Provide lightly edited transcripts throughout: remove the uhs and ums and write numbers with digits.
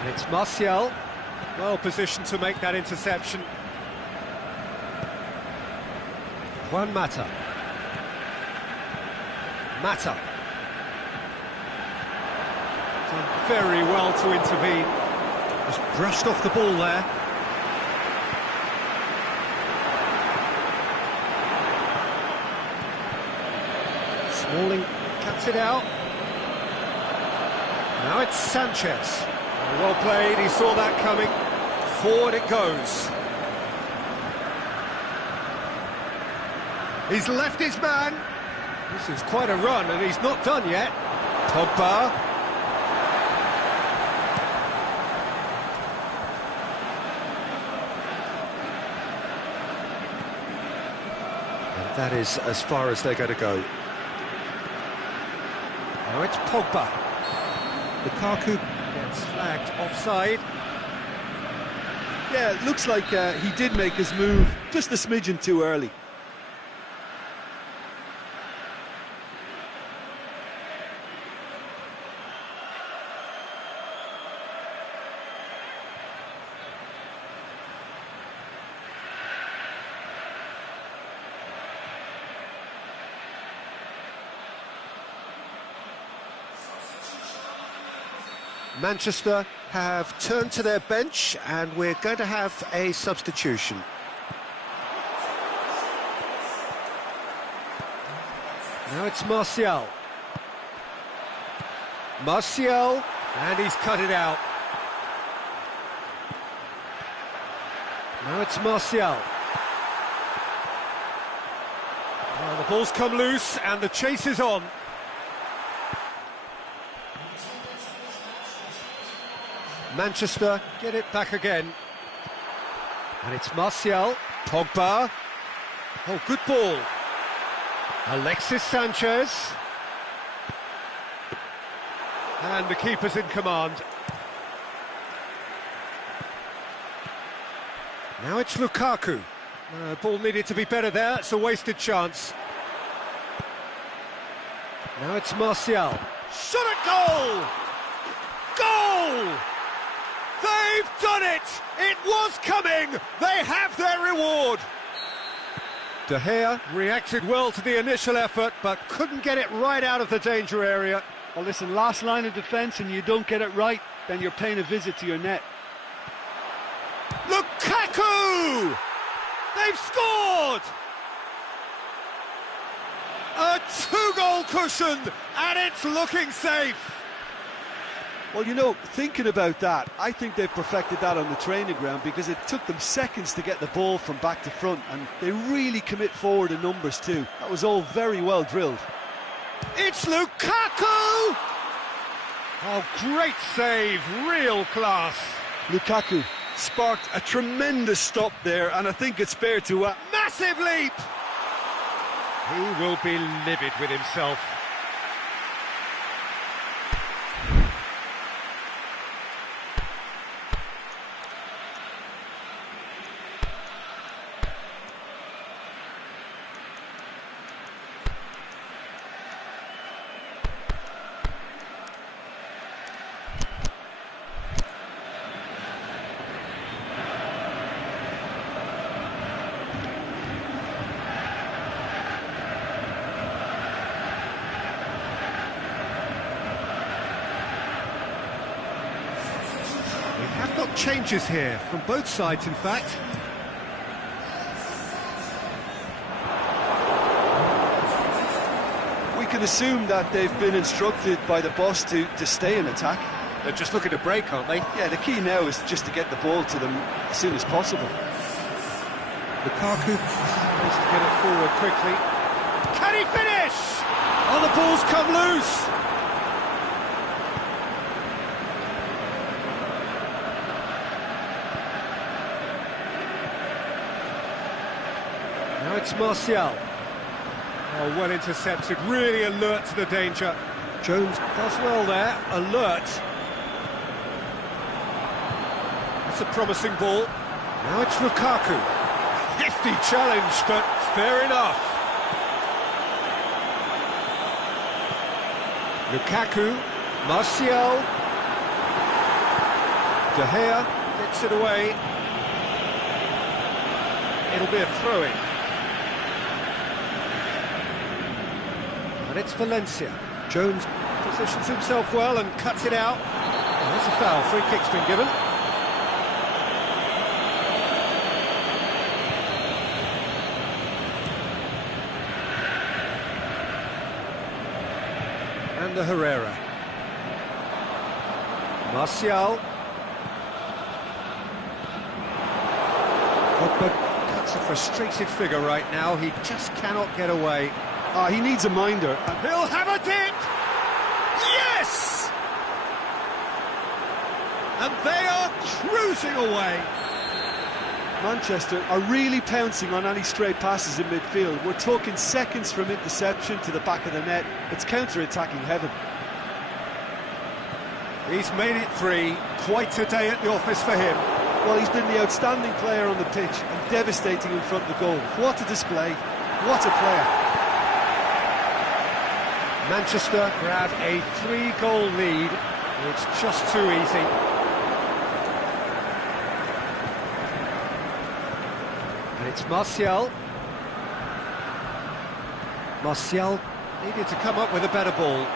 And it's Martial, well positioned to make that interception. Juan Mata. Mata. Done very well to intervene. Just brushed off the ball there. Smalling cuts it out. Now it's Sanchez. Well played, he saw that coming. Forward it goes. He's left his man. This is quite a run, and he's not done yet. Pogba. And that is as far as they're going to go. Now it's Pogba. Lukaku gets flagged offside. Yeah, it looks like he did make his move just a smidgen too early. Manchester have turned to their bench, and we're going to have a substitution. Now it's Martial. Martial, and he's cut it out. Now it's Martial. Well, the ball's come loose, and the chase is on. Manchester get it back again. And it's Martial. Pogba. Oh, good ball. Alexis Sanchez. And the keeper's in command. Now it's Lukaku. Ball needed to be better there. It's a wasted chance. Now it's Martial. Shot at goal! Goal! They've done it! It was coming! They have their reward! De Gea reacted well to the initial effort, but couldn't get it right out of the danger area. Well, listen, last line of defence and you don't get it right, then you're paying a visit to your net. Lukaku! They've scored! A two-goal cushion, and it's looking safe. Well, you know, thinking about that, I think they've perfected that on the training ground because it took them seconds to get the ball from back to front, and they really commit forward in numbers too. That was all very well drilled. It's Lukaku! Oh, great save, real class. Lukaku sparked a tremendous stop there, and I think it's fair to... Massive leap! He will be livid with himself. Have got changes here, from both sides in fact. We can assume that they've been instructed by the boss to stay in attack. They're just looking to break, aren't they? Yeah, the key now is just to get the ball to them as soon as possible. Lukaku needs to get it forward quickly. Can he finish? Oh, the ball's come loose! Now it's Martial. Oh, well intercepted, really alert to the danger. Jones does well there, alert. That's a promising ball. Now it's Lukaku. Hefty challenge, but fair enough. Lukaku, Martial. De Gea gets it away. It'll be a throw-in. And it's Valencia. Jones positions himself well and cuts it out. And there's a foul. Free kick's been given. And the Herrera. Martial. Pogba cuts a frustrated figure right now. He just cannot get away. He needs a minder. He'll have a dip! Yes! And they are cruising away. Manchester are really pouncing on any stray passes in midfield. We're talking seconds from interception to the back of the net. It's counter-attacking heaven. He's made it 3. Quite a day at the office for him. Well, he's been the outstanding player on the pitch and devastating in front of the goal. What a display. What a player. Manchester grab a 3-goal lead. It's just too easy. And it's Martial. Martial needed to come up with a better ball.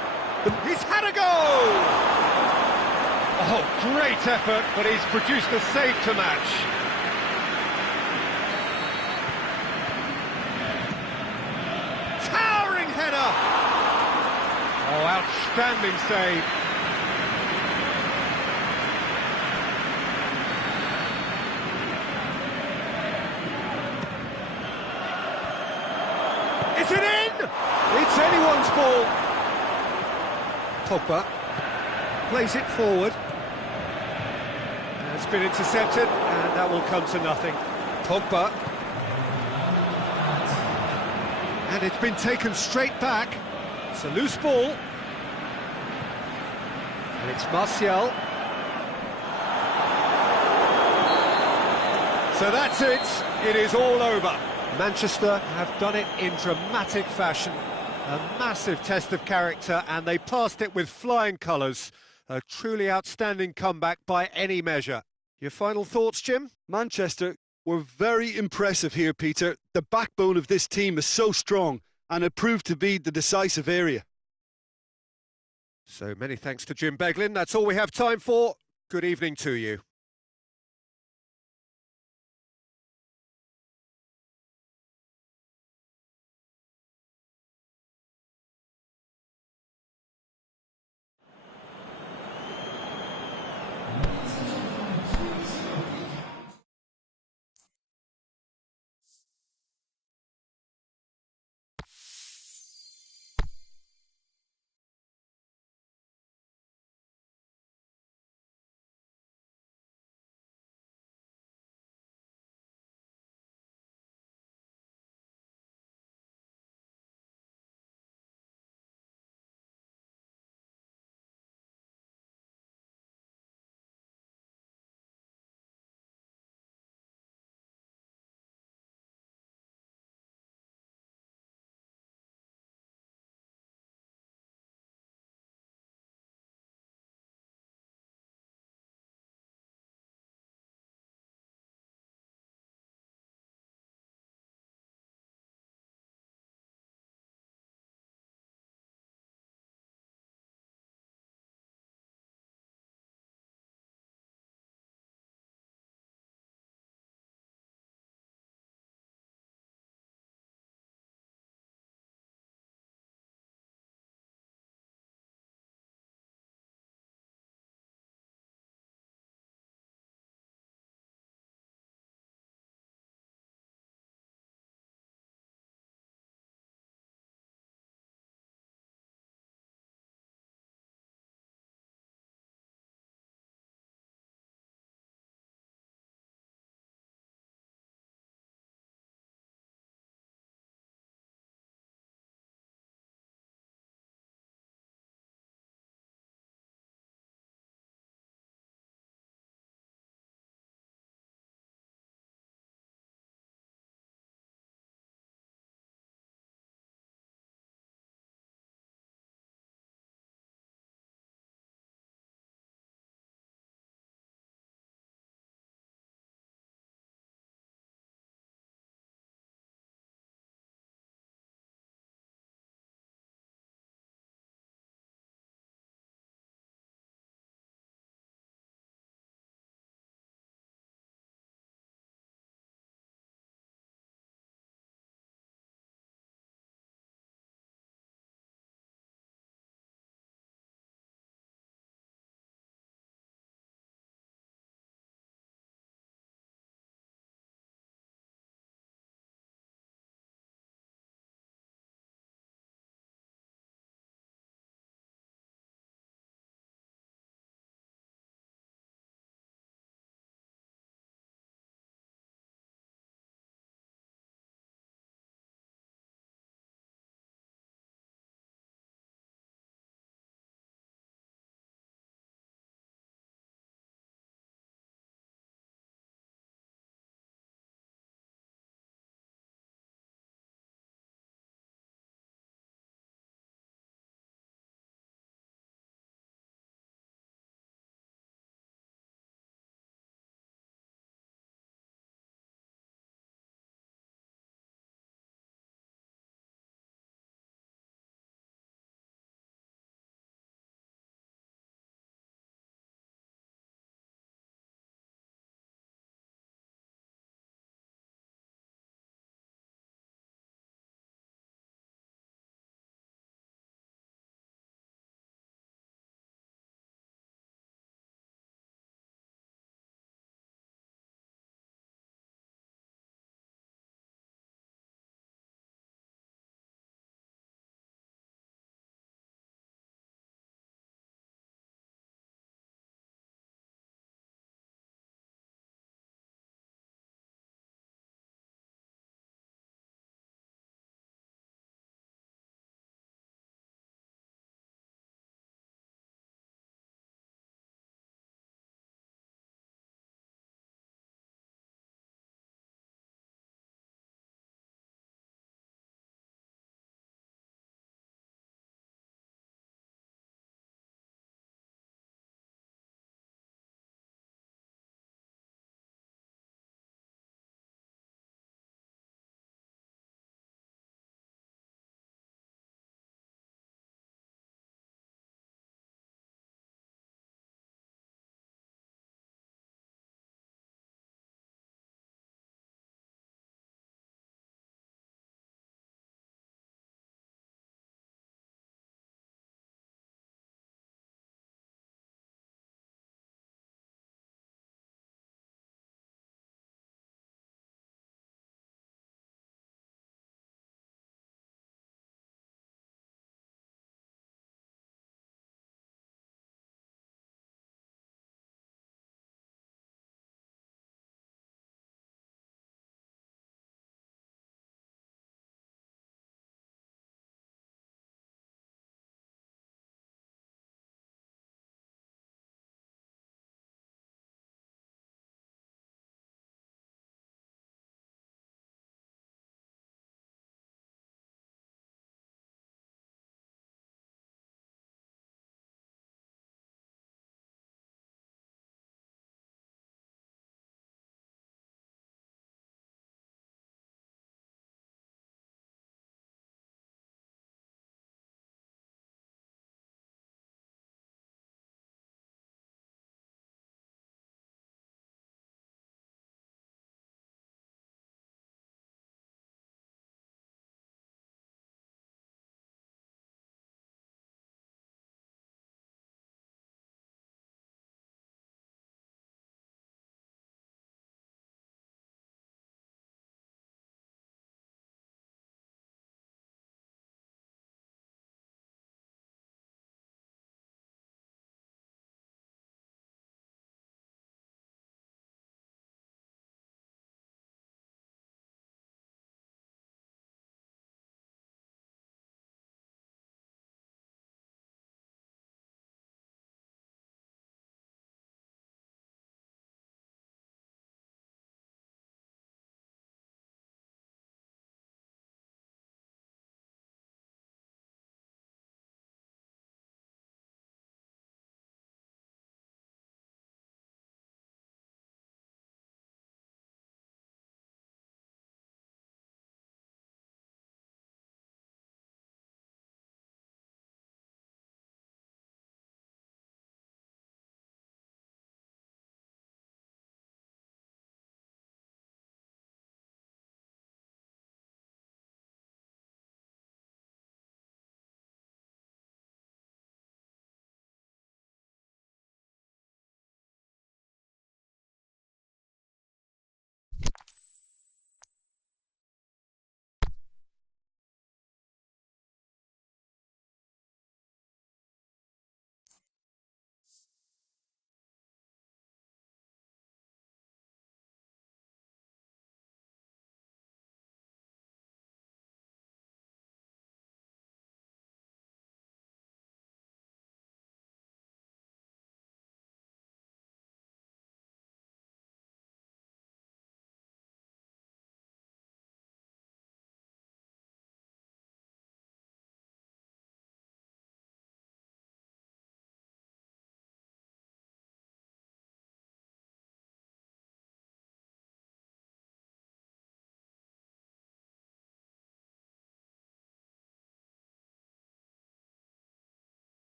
He's had a go! Oh, great effort, but he's produced a save to match. Towering header! Oh, outstanding save. Is it in? It's anyone's ball. Pogba plays it forward. It's been intercepted, and that will come to nothing. Pogba. And it's been taken straight back. It's a loose ball. And it's Martial. So that's it. It is all over. Manchester have done it in dramatic fashion. A massive test of character, and they passed it with flying colours. A truly outstanding comeback by any measure. Your final thoughts, Jim? Manchester were very impressive here, Peter. The backbone of this team is so strong, and it proved to be the decisive area. So many thanks to Jim Beglin. That's all we have time for. Good evening to you.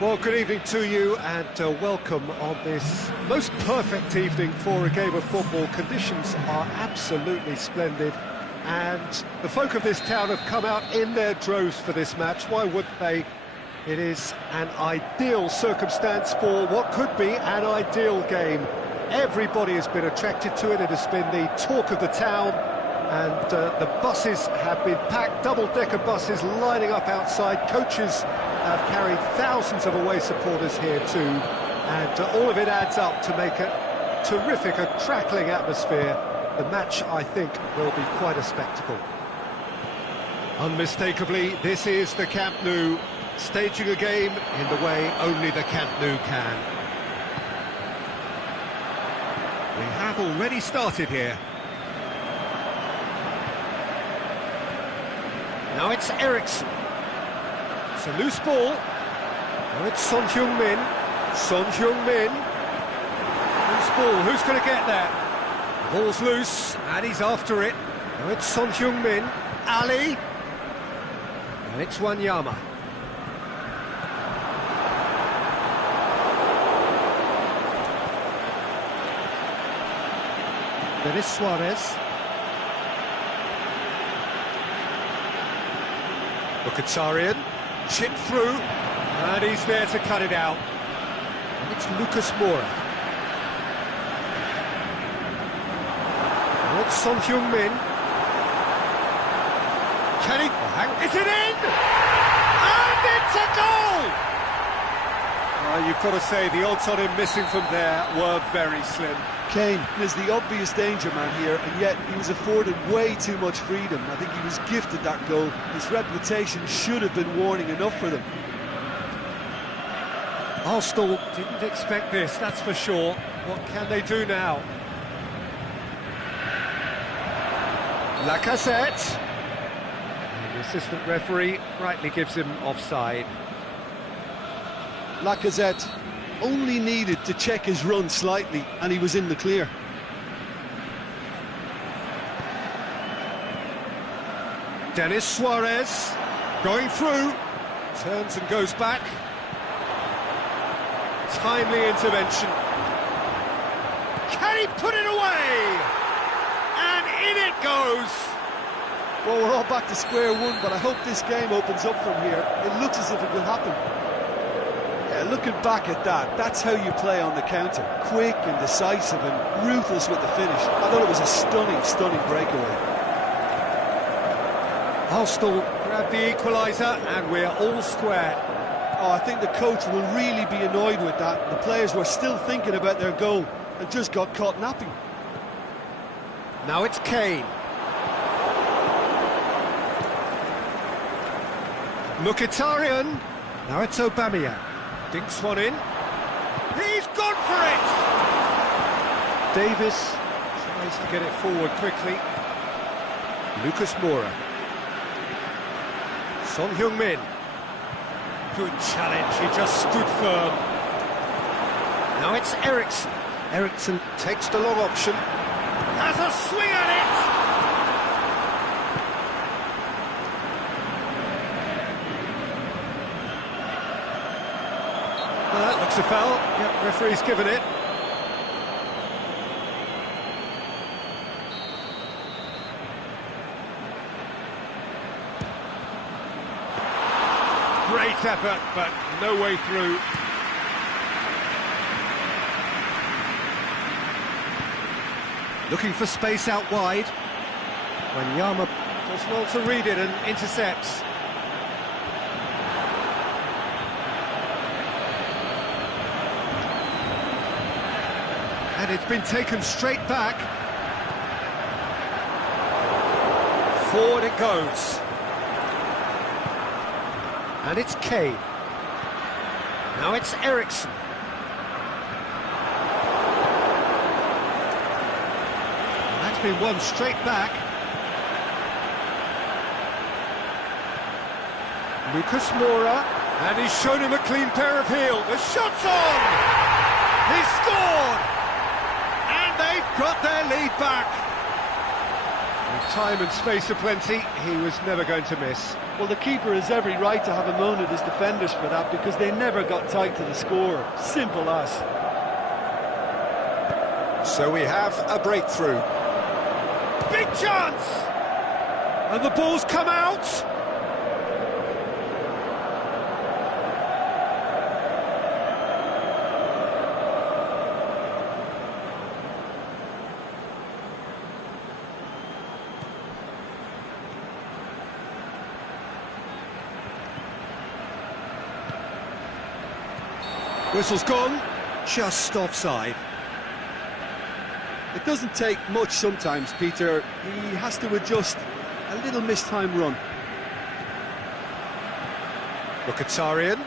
Well, good evening to you and welcome on this most perfect evening for a game of football. Conditions are absolutely splendid and the folk of this town have come out in their droves for this match. Why wouldn't they? It is an ideal circumstance for what could be an ideal game. Everybody has been attracted to it. It has been the talk of the town. And the buses have been packed, double-decker buses lining up outside. Coaches have carried thousands of away supporters here too. And all of it adds up to make a terrific, a crackling atmosphere. The match, I think, will be quite a spectacle. Unmistakably, this is the Camp Nou, staging a game in the way only the Camp Nou can. We have already started here. Now it's Eriksson. It's a loose ball. Now it's Son Heung-min. Son Heung-min. Loose ball, who's going to get that? The ball's loose, and he's after it. Now it's Son Heung-min. Ali. And it's Wanyama. Denis Suarez. Mkhitaryan, chipped through, and he's there to cut it out. And it's Lucas Moura. And it's Son Heung-min. Can he... Is it in? And it's a goal! You've got to say, the odds on him missing from there were very slim. Kane is the obvious danger man here, and yet he was afforded way too much freedom. I think he was gifted that goal. His reputation should have been warning enough for them. Arsenal didn't expect this, that's for sure. What can they do now? Lacazette. And the assistant referee rightly gives him offside. Lacazette only needed to check his run slightly and he was in the clear. Denis Suarez going through, turns and goes back. Timely intervention. Can he put it away? And in it goes. Well, we're all back to square one, but I hope this game opens up from here. It looks as if it will happen. Looking back at that, that's how you play on the counter. Quick and decisive and ruthless with the finish. I thought it was a stunning, stunning breakaway. Arsenal grab the equaliser and we're all square. Oh, I think the coach will really be annoyed with that. The players were still thinking about their goal and just got caught napping. Now it's Kane. Mkhitaryan. Now it's Aubameyang. Dinks one in. He's gone for it! Davis tries to get it forward quickly. Lucas Moura. Son Heung-min. Good challenge, he just stood firm. Now it's Eriksson. Eriksson takes the long option. Has a swing at it! That looks a foul. Yep, referee's given it. Great effort, but no way through. Looking for space out wide. Wanyama does well to read it and intercepts. And it's been taken straight back. Forward it goes. And it's Kane. Now it's Eriksson. And that's been won straight back. Lucas Moura. And he's shown him a clean pair of heels. The shot's on! He scored! They've got their lead back. Time and space aplenty, he was never going to miss. Well, the keeper has every right to have a moan at his defenders for that, because they never got tight to the score. Simple as. So we have a breakthrough. Big chance! And the ball's come out! Whistle's gone, just offside. It doesn't take much sometimes, Peter. He has to adjust. A little mistime run. Mkhitaryan.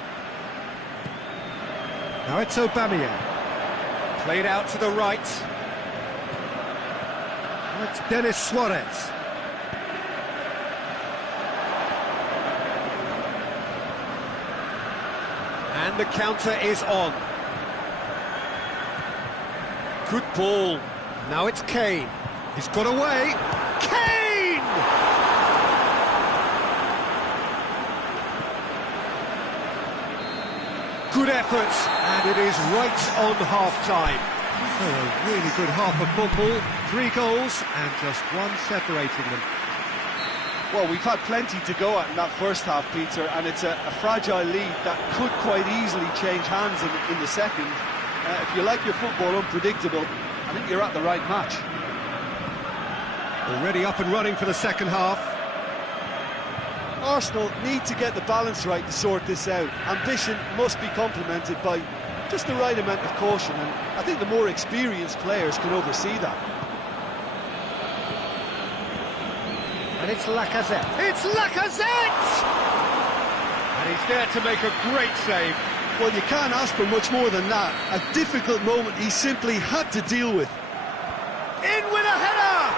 Now it's Aubameyang. Played out to the right. Now it's Denis Suarez. And the counter is on. Good ball. Now it's Kane. He's got away. Kane! Good effort, and it is right on half-time. So a really good half of football. 3 goals, and just one separating them. Well, we've had plenty to go at in that first half, Peter, and it's a fragile lead that could quite easily change hands in the second. If you like your football unpredictable, I think you're at the right match. Already up and running for the second half. Arsenal need to get the balance right to sort this out. Ambition must be complemented by just the right amount of caution, and I think the more experienced players can oversee that. And it's Lacazette. It's Lacazette! And he's there to make a great save. Well, you can't ask for much more than that. A difficult moment he simply had to deal with. In with a header!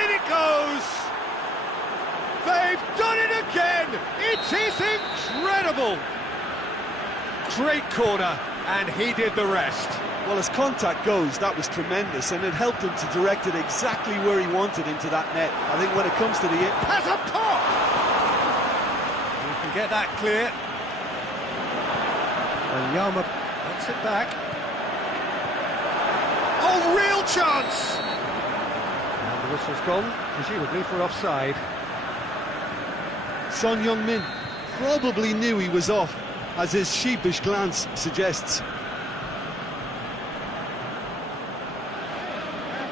In it goes! They've done it again! It is incredible! Great corner, and he did the rest. Well, as contact goes, that was tremendous, and it helped him to direct it exactly where he wanted into that net. I think when it comes to the... Has a pop! You can get that clear. And Yama knocks it back. Oh, real chance! And the whistle's gone, presumably for offside. Son Heung-min probably knew he was off, as his sheepish glance suggests.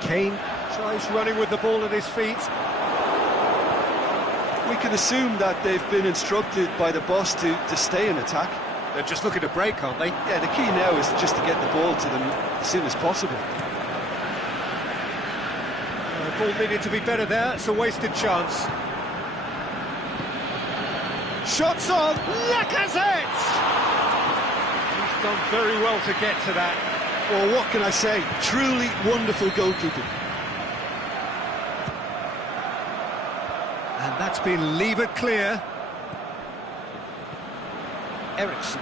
Kane tries running with the ball at his feet. We can assume that they've been instructed by the boss to stay in attack. They're just looking to break, aren't they? Yeah, the key now is just to get the ball to them as soon as possible. The ball needed to be better there, it's a wasted chance. Shots on, Lacazette! He's done very well to get to that. Well, what can I say? Truly wonderful goalkeeping. And that's been levered clear. Ericsson.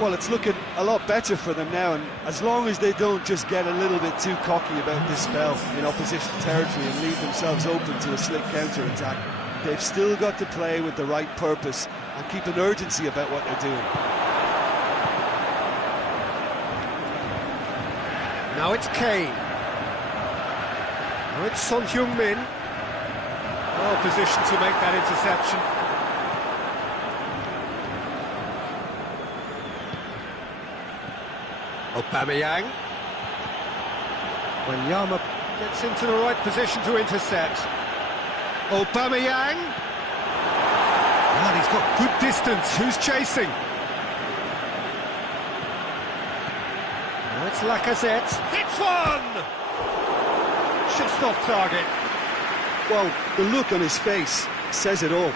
Well, it's looking a lot better for them now, and as long as they don't just get a little bit too cocky about this spell in opposition territory and leave themselves open to a slick counter-attack, they've still got to play with the right purpose and keep an urgency about what they're doing. Now it's Kane. Now it's Son Heung-min. Well positioned to make that interception. Aubameyang. When Yama gets into the right position to intercept. Aubameyang. And he's got good distance. Who's chasing? Now it's Lacazette. Hits one! Just off target. Well, the look on his face says it all.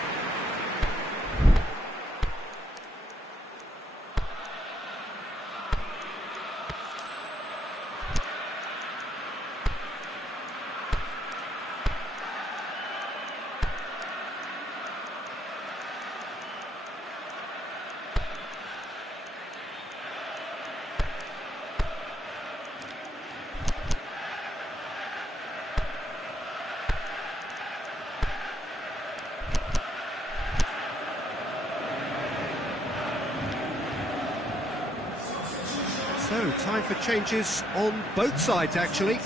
So, time for changes on both sides, actually.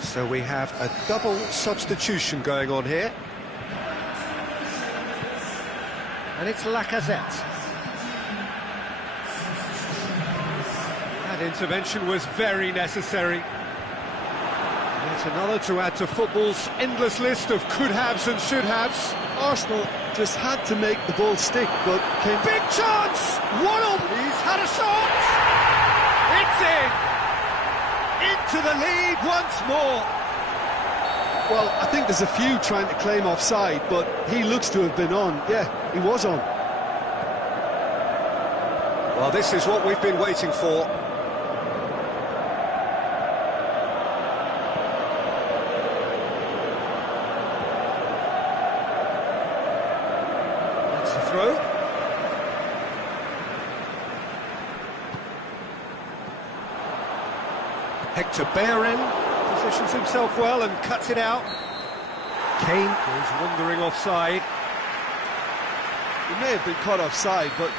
So we have a double substitution going on here. And it's Lacazette. That intervention was very necessary. Yet another to add to football's endless list of could-haves and should-haves. Arsenal just had to make the ball stick, but came... Big chance! Waddle! He's had a shot! It's in! Into the lead once more! Well, I think there's a few trying to claim offside, but he looks to have been on. Yeah, he was on. Well, this is what we've been waiting for. That's the throw. Hector Bellerin positions himself well and cuts it out. Kane is wandering offside. He may have been caught offside, but,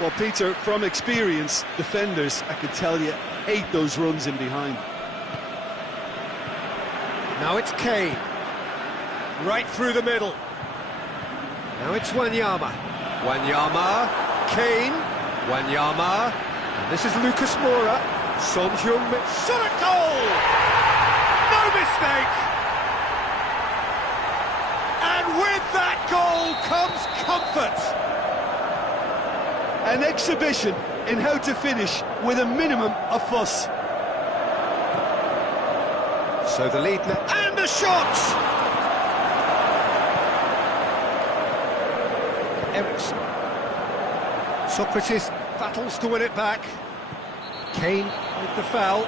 well, Peter, from experience, defenders, I can tell you, hate those runs in behind. Now it's Kane. Right through the middle. Now it's Wanyama. Wanyama. Kane. Wanyama. And this is Lucas Moura. Son Heung-min. Shot at goal! No mistake! And with that goal comes comfort. An exhibition in how to finish with a minimum of fuss. So the lead now, and a shot! Ericsson. Socrates battles to win it back. Kane with the foul.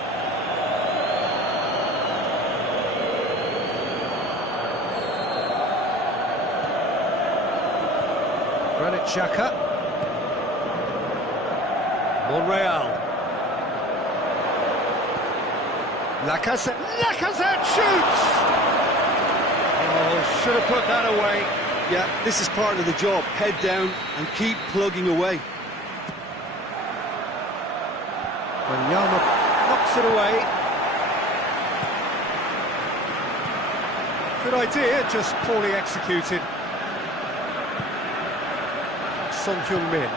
Granit Xhaka. Monreal. Lacazette shoots! Oh, should have put that away. Yeah, this is part of the job. Head down and keep plugging away. Wanyama knocks it away. Good idea, just poorly executed. Son Heung-min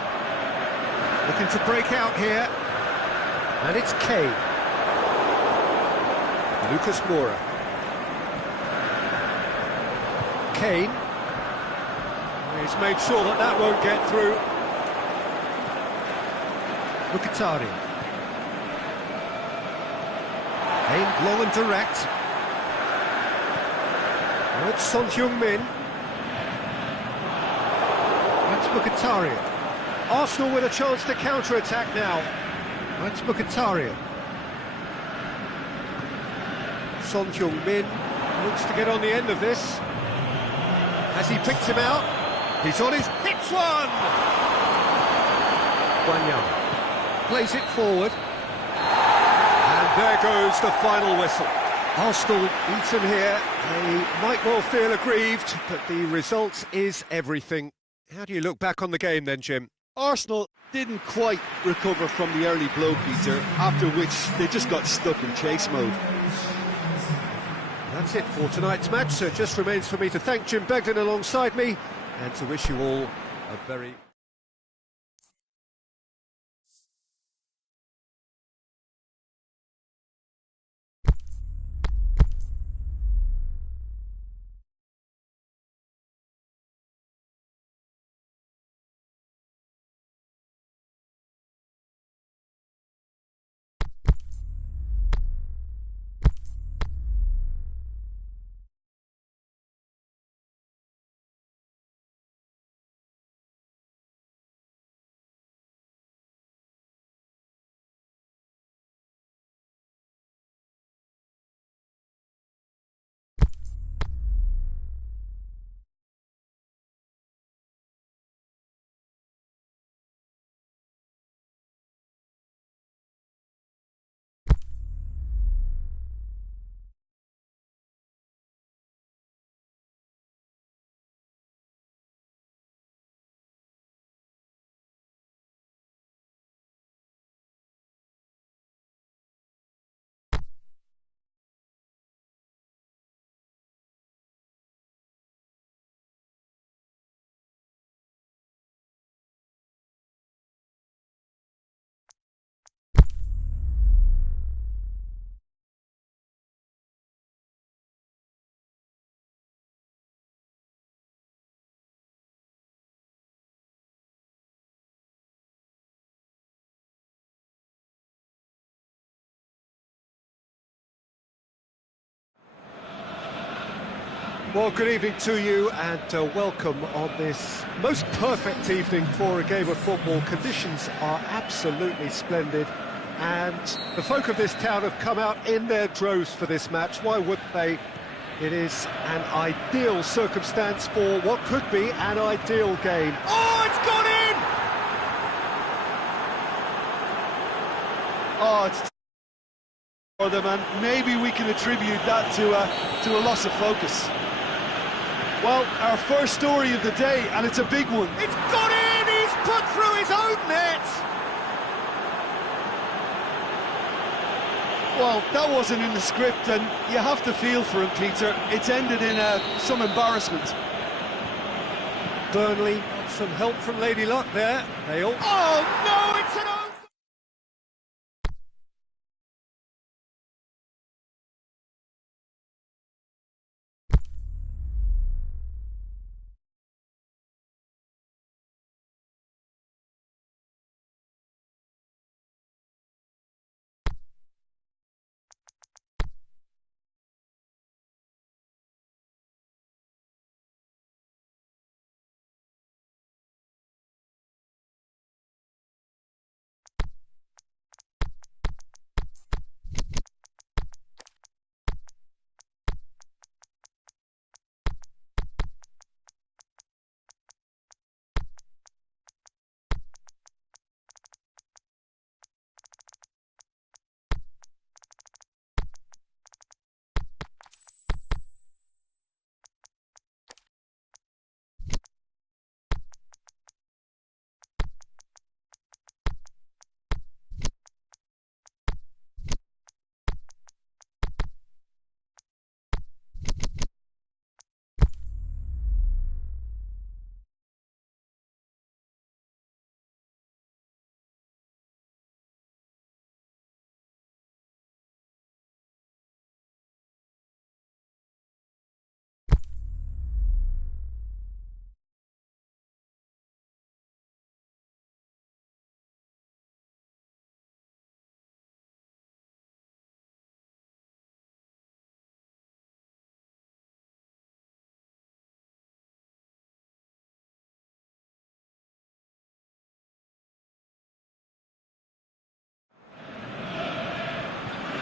looking to break out here, and it's Kane. Lucas Moura. Kane. He's made sure that that won't get through. Mkhitaryan. Kane long and direct. Now it's Son Heung-min. That's Mkhitaryan. Arsenal with a chance to counter-attack now. That's Mkhitaryan. Son Heung-min looks to get on the end of this. Has he picked him out? He's on his... Hits one! Wanyama plays it forward. And there goes the final whistle. Arsenal beaten here. They might well feel aggrieved, but the result is everything. How do you look back on the game then, Jim? Arsenal didn't quite recover from the early blow, Peter, after which they just got stuck in chase mode. That's it for tonight's match, so it just remains for me to thank Jim Begden alongside me and to wish you all a very... Well, good evening to you and welcome on this most perfect evening for a game of football. Conditions are absolutely splendid and the folk of this town have come out in their droves for this match. Why wouldn't they? It is an ideal circumstance for what could be an ideal game. Oh, it's gone in! Oh, it's for them, and maybe we can attribute that to a loss of focus. Well, our first story of the day, and it's a big one. It's gone in! He's put through his own net! Well, that wasn't in the script, and you have to feel for him, Peter. It's ended in some embarrassment. Burnley got some help from Lady Luck there. They all... Oh, no, it's an over!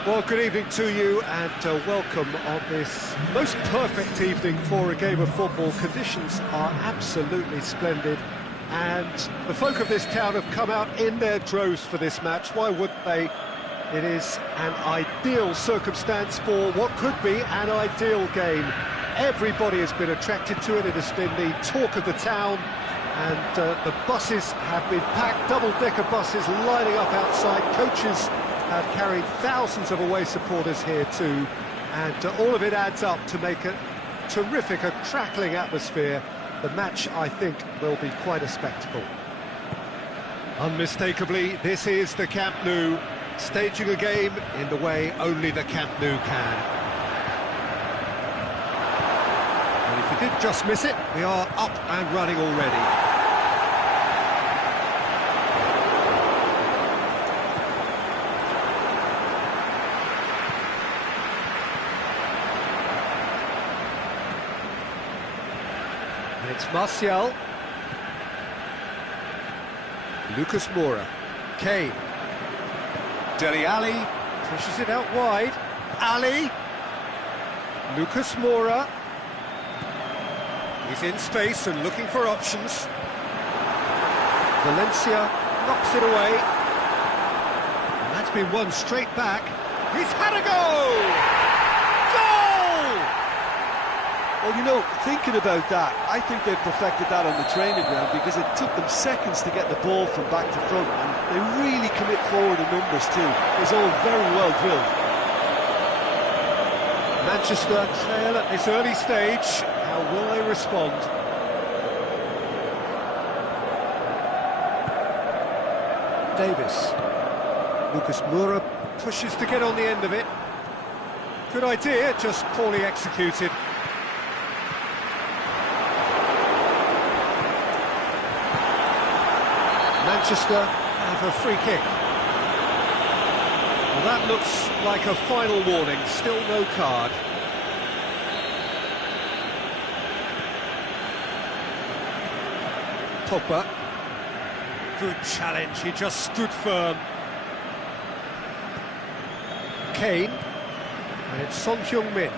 Well, good evening to you and welcome on this most perfect evening for a game of football. Conditions are absolutely splendid and the folk of this town have come out in their droves for this match. Why wouldn't they? It is an ideal circumstance for what could be an ideal game. Everybody has been attracted to it. It has been the talk of the town and the buses have been packed, double-decker buses lining up outside. Coaches have carried thousands of away supporters here too, and all of it adds up to make a terrific, a crackling atmosphere. The match, I think, will be quite a spectacle. Unmistakably, this is the Camp Nou, staging a game in the way only the Camp Nou can. And if you did just miss it, we are up and running already. It's Martial, Lucas Moura, Kane, Dele Alli pushes it out wide, Ali, Lucas Moura, he's in space and looking for options, Valencia knocks it away, and that's been won straight back, he's had a go! Well, you know, thinking about that, I think they've perfected that on the training ground because it took them seconds to get the ball from back to front, and they really commit forward in numbers too. It was all very well drilled. Manchester trail at this early stage. How will they respond? Davis. Lucas Moura pushes to get on the end of it. Good idea, just poorly executed. Manchester have a free kick. Well, that looks like a final warning, still no card. Pogba. Good challenge, he just stood firm. Kane, and it's Son Heung-min.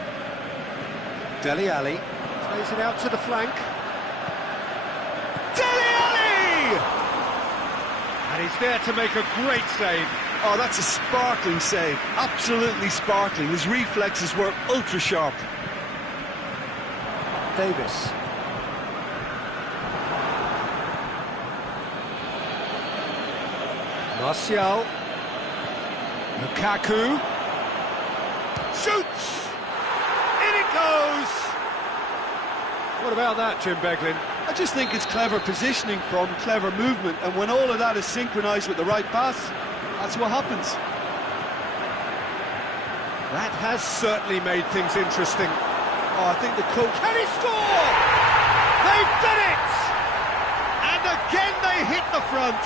Dele Alli plays it out to the flank. Dele Alli! And he's there to make a great save. Oh, that's a sparkling save, absolutely sparkling. His reflexes were ultra sharp. Davis. Martial. Lukaku. Shoots! In it goes! What about that, Jim Beglin? I just think it's clever positioning from clever movement, and when all of that is synchronised with the right pass, that's what happens. That has certainly made things interesting. Oh, I think the coach... Can he score? They've done it! And again they hit the front.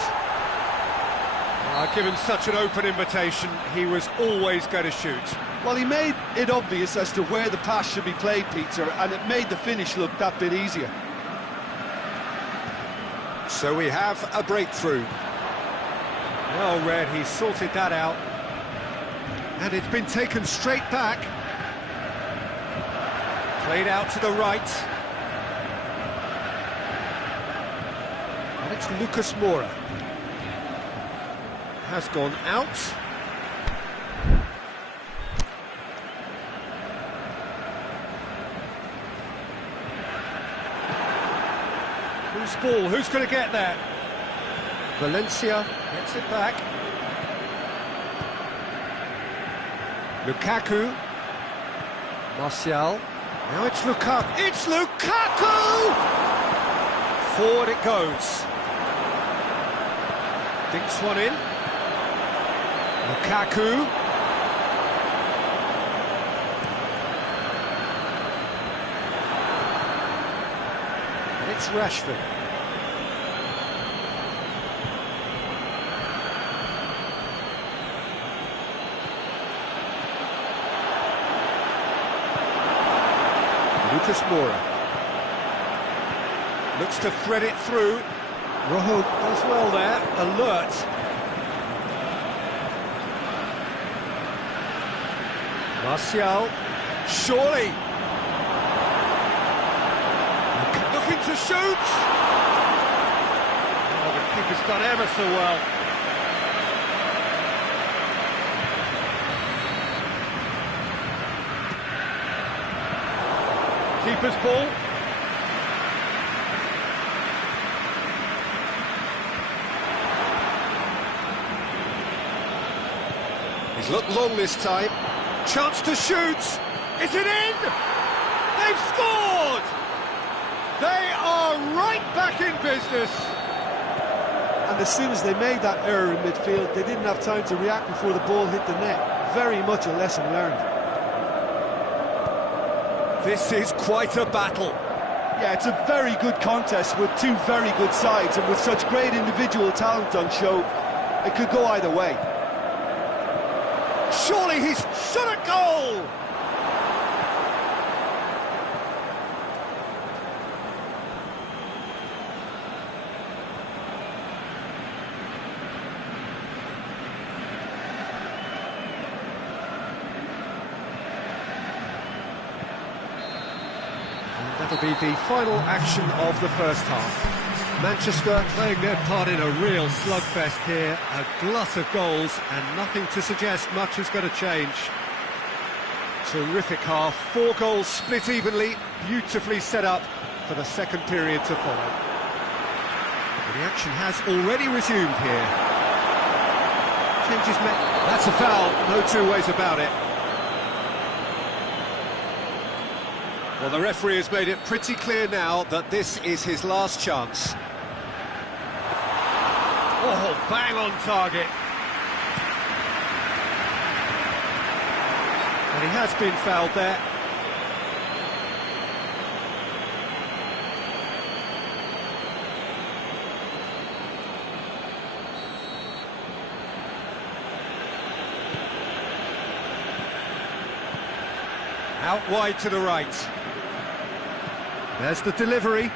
Given such an open invitation, he was always going to shoot. Well, he made it obvious as to where the pass should be played, Peter, and it made the finish look that bit easier. So we have a breakthrough. Well read, he sorted that out. And it's been taken straight back. Played out to the right. And it's Lucas Moura. Has gone out. Whose ball? Who's going to get there? Valencia gets it back. Lukaku. Martial. Now it's Lukaku. It's Lukaku! Forward it goes. Dinks one in. Lukaku. And it's Rashford. Lucas Moura. Looks to thread it through. Rojo does well there, alert. Martial, surely. Looking to shoot. Oh, the keeper's done ever so well. Keeper's ball. He's looked long this time. Chance to shoot. Is it in? They've scored! They are right back in business. And as soon as they made that error in midfield, they didn't have time to react before the ball hit the net. Very much a lesson learned. This is quite a battle. Yeah, it's a very good contest with two very good sides, and with such great individual talent on show, it could go either way. Surely he's shot a goal! And that'll be the final action of the first half. Manchester playing their part in a real slugfest here, a glut of goals, and nothing to suggest much is going to change. Terrific half, 4 goals split evenly, beautifully set up for the second period to follow. The action has already resumed here. Changes met. That's a foul, no two ways about it. Well, the referee has made it pretty clear now that this is his last chance. Oh, bang on target. And he has been fouled there. Out wide to the right. There's the delivery.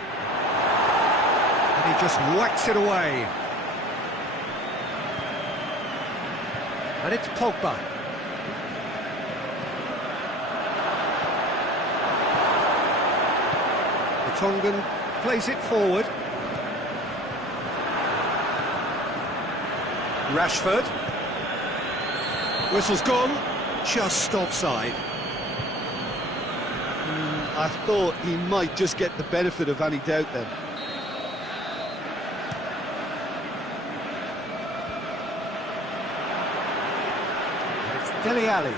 And He just whacks it away. And it's Pogba. The Tongan plays it forward. Rashford. Whistle's gone. Just offside. I thought he might just get the benefit of any doubt then. It's Dele Alli.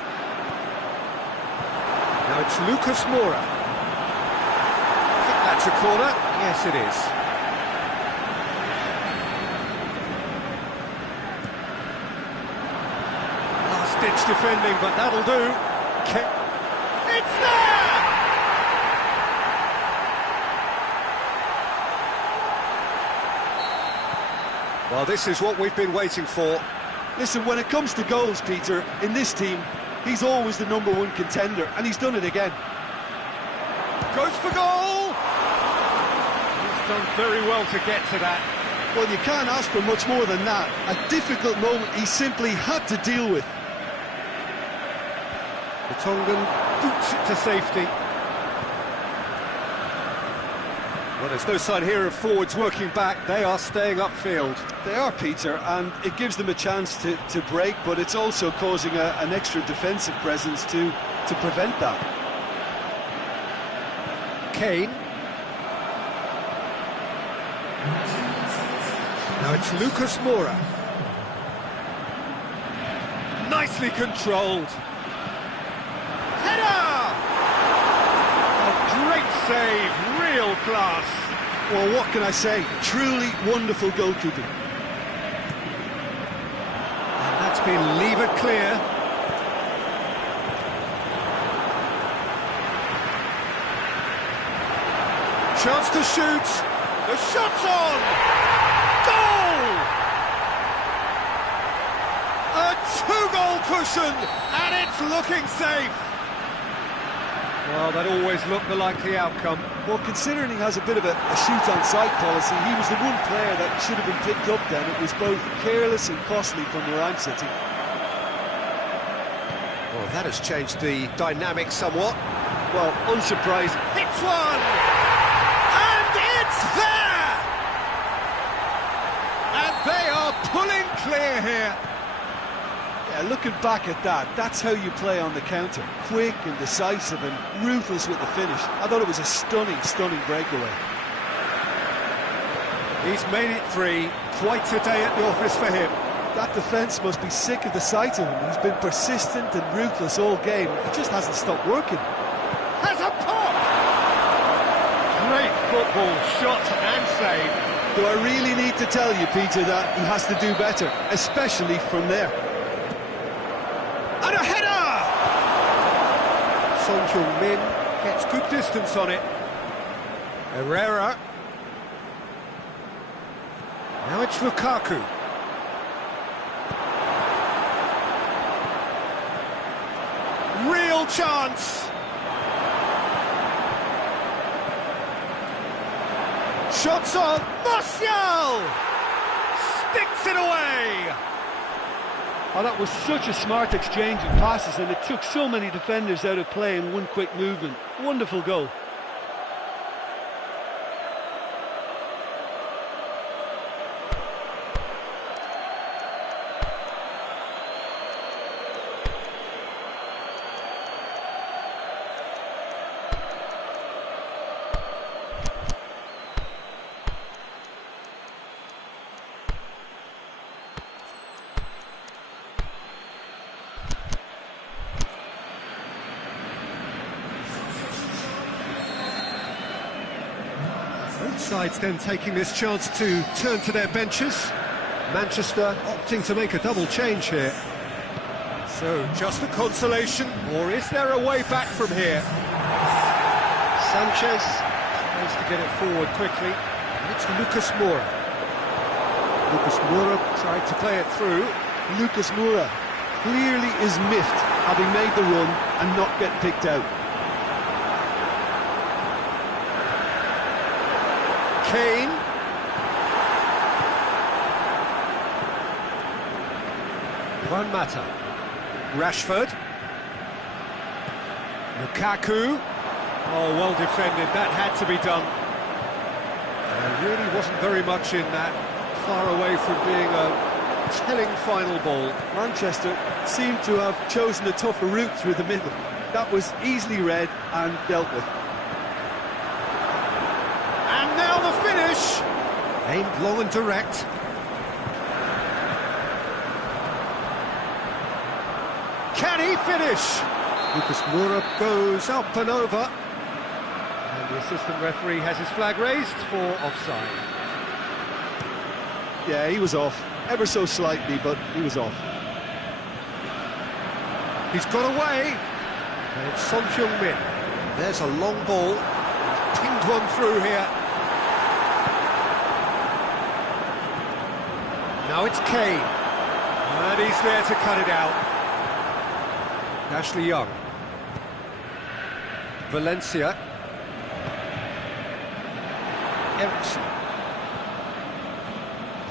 Now it's Lucas Moura. I think that's a corner. Yes, it is. Last-ditch defending, but that'll do. It's there! Well, this is what we've been waiting for. Listen, when it comes to goals, Peter, in this team, he's always the #1 contender, and he's done it again. Goes for goal! He's done very well to get to that. Well, you can't ask for much more than that. A difficult moment he simply had to deal with. The Tongan boots it to safety. Well, there's no sign here of forwards working back. They are staying upfield. They are, Peter, and it gives them a chance to break, but it's also causing an extra defensive presence to prevent that. Kane. Now it's Lucas Moura. Nicely controlled. Header! A great save, real class. Well, what can I say? Truly wonderful goalkeeping. And that's been levered clear. Chance to shoot. The shot's on. Goal! A 2-goal cushion, and it's looking safe. Well, that always looked the likely outcome. Well, considering he has a bit of a shoot-on-sight policy, he was the one player that should have been picked up then. It was both careless and costly from where I'm sitting. Well, that has changed the dynamic somewhat. Well, unsurprising. Hits one! And it's there! And they are pulling clear here. Yeah, looking back at that, that's how you play on the counter. Quick and decisive and ruthless with the finish. I thought it was a stunning, stunning breakaway. He's made it 3. Quite a day at the office for him. That defence must be sick of the sight of him. He's been persistent and ruthless all game. It just hasn't stopped working. Has a pop! Great football, shot and save. Do I really need to tell you, Peter, that he has to do better, especially from there? And a header! Son Heung-min gets good distance on it. Herrera. Now it's Lukaku. Real chance! Shots on! Martial! Sticks it away! Oh, that was such a smart exchange of passes, and it took so many defenders out of play in one quick movement. Wonderful goal. Both sides then taking this chance to turn to their benches. Manchester opting to make a double change here. So, just a consolation, or is there a way back from here? Sanchez tries to get it forward quickly, and it's Lucas Moura. Lucas Moura tried to play it through. Lucas Moura clearly is miffed, having made the run and not getting picked out. Kane. Juan Mata. Rashford. Lukaku. Oh, well defended, that had to be done. There really wasn't very much in that, far away from being a telling final ball. Manchester seemed to have chosen a tougher route through the middle. That was easily read and dealt with. And now the finish! Aimed long and direct. Can he finish? Lucas Moura goes up and over. And the assistant referee has his flag raised for offside. Yeah, he was off. Ever so slightly, but he was off. He's got away. And it's Son Heung-min. There's a long ball. He's pinged one through here. Now it's Kane. And he's there to cut it out. Ashley Young. Valencia. Ericsson.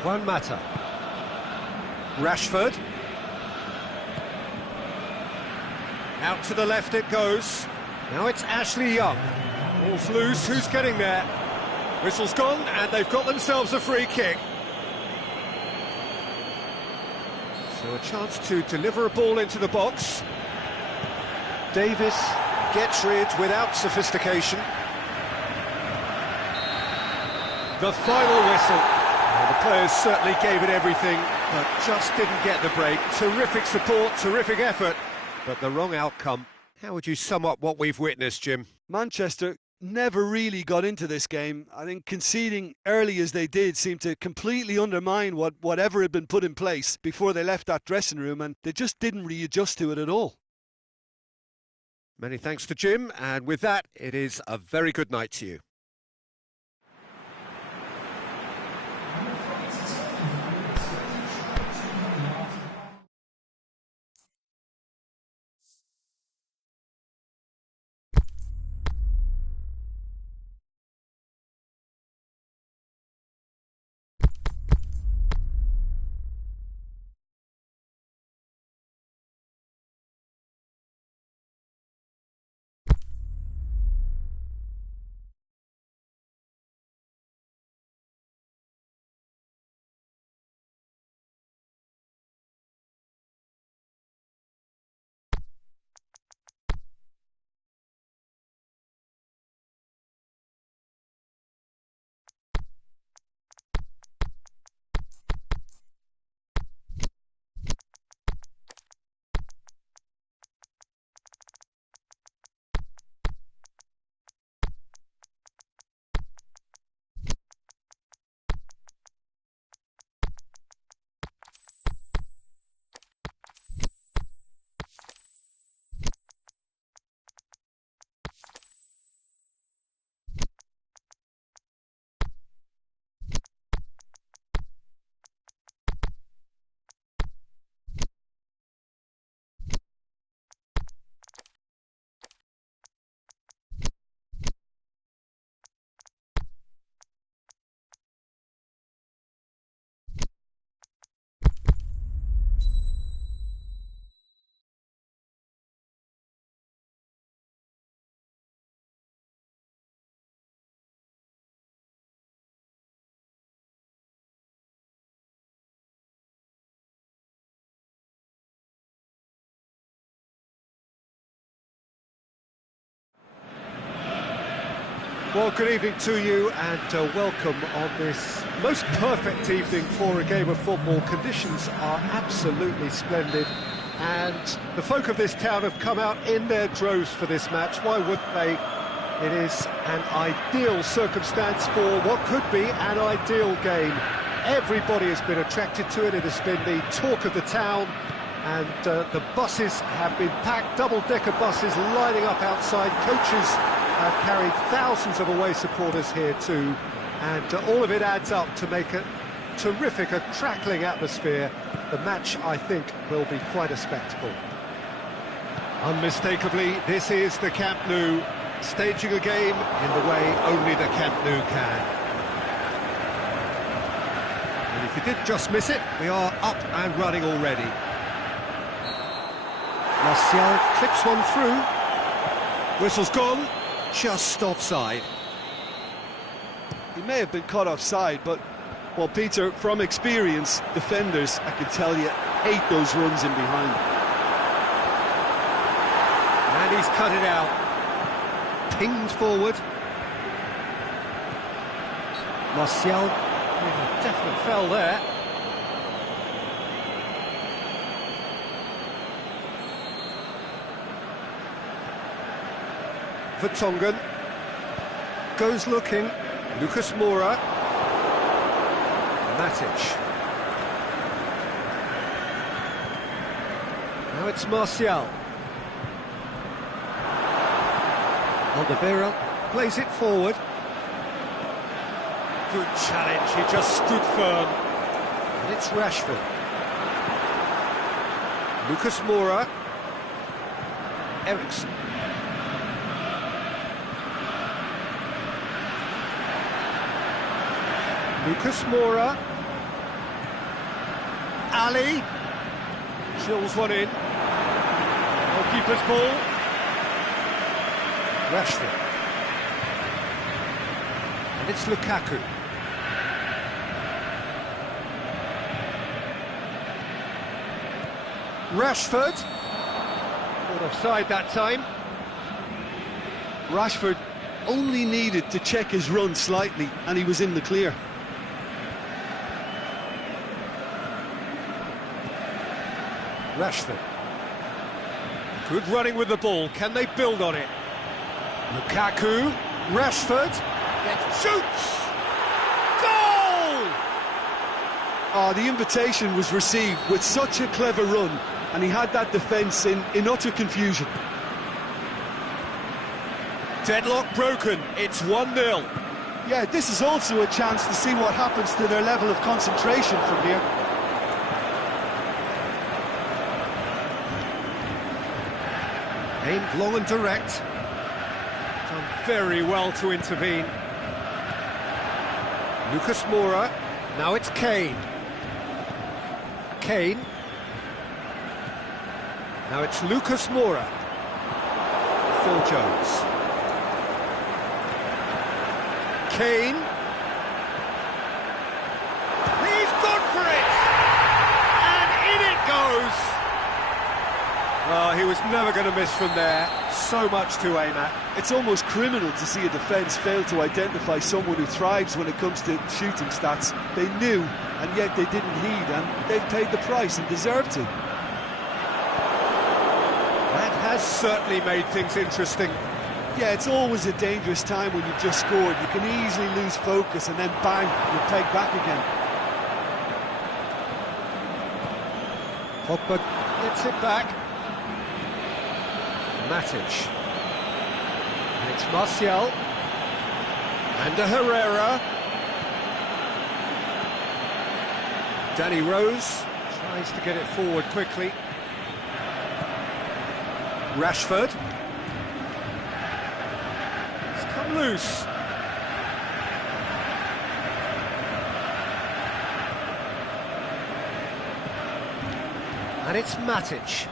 Juan Mata. Rashford. Out to the left it goes. Now it's Ashley Young. Ball's loose, who's getting there? Whistle's gone, and they've got themselves a free kick. So a chance to deliver a ball into the box. Davis gets rid without sophistication. The final whistle. Well, the players certainly gave it everything, but just didn't get the break. Terrific support, terrific effort, but the wrong outcome. How would you sum up what we've witnessed, Jim? Manchester never really got into this game. I think conceding early as they did seemed to completely undermine whatever had been put in place before they left that dressing room, and they just didn't readjust to it at all. Many thanks to Jim, and with that, it is a very good night to you. Well, good evening to you, and welcome on this most perfect evening for a game of football. Conditions are absolutely splendid, and the folk of this town have come out in their droves for this match. Why wouldn't they? It is an ideal circumstance for what could be an ideal game. Everybody has been attracted to it. It has been the talk of the town, and the buses have been packed, double-decker buses lining up outside. Coaches have carried thousands of away supporters here too, and all of it adds up to make a terrific, a crackling atmosphere. The match, I think, will be quite a spectacle. Unmistakably, this is the Camp Nou, staging a game in the way only the Camp Nou can. And if you did just miss it, we are up and running already. Martial clips one through. Whistle's gone, just offside. He may have been caught offside, but, well, Peter, from experience, defenders, I can tell you, hate those runs in behind. And he's cut it out. Pinged forward. Martial with a definite foul there. Vertonghen goes looking. Lucas Moura. Matic. Now it's Martial. Alderweireld plays it forward. Good challenge, he just stood firm. And it's Rashford. Lucas Moura. Eriksen. Lucas Moura. Ali. Chills one in. Goalkeeper's ball. Rashford. And it's Lukaku. Rashford. Caught offside that time. Rashford only needed to check his run slightly, and he was in the clear. Rashford. Good running with the ball. Can they build on it? Lukaku. Rashford. Shoots! Goal! Oh, the invitation was received with such a clever run, and he had that defence in utter confusion. Deadlock broken. It's 1-0. Yeah, this is also a chance to see what happens to their level of concentration from here. Aimed long and direct. Done very well to intervene. Lucas Moura. Now it's Kane. Kane. Now it's Lucas Moura. Phil Jones. Kane. He's gone for it! And in it goes! Well, he was never going to miss from there. So much to aim at. It's almost criminal to see a defence fail to identify someone who thrives when it comes to shooting stats. They knew, and yet they didn't heed, and they've paid the price and deserve to. That has certainly made things interesting. Yeah, it's always a dangerous time when you've just scored. You can easily lose focus and then bang, you're pegged back again. Pogba gets it back. Matic. And it's Martial. And a Herrera. Danny Rose tries to get it forward quickly. Rashford. It's come loose. And it's Matic.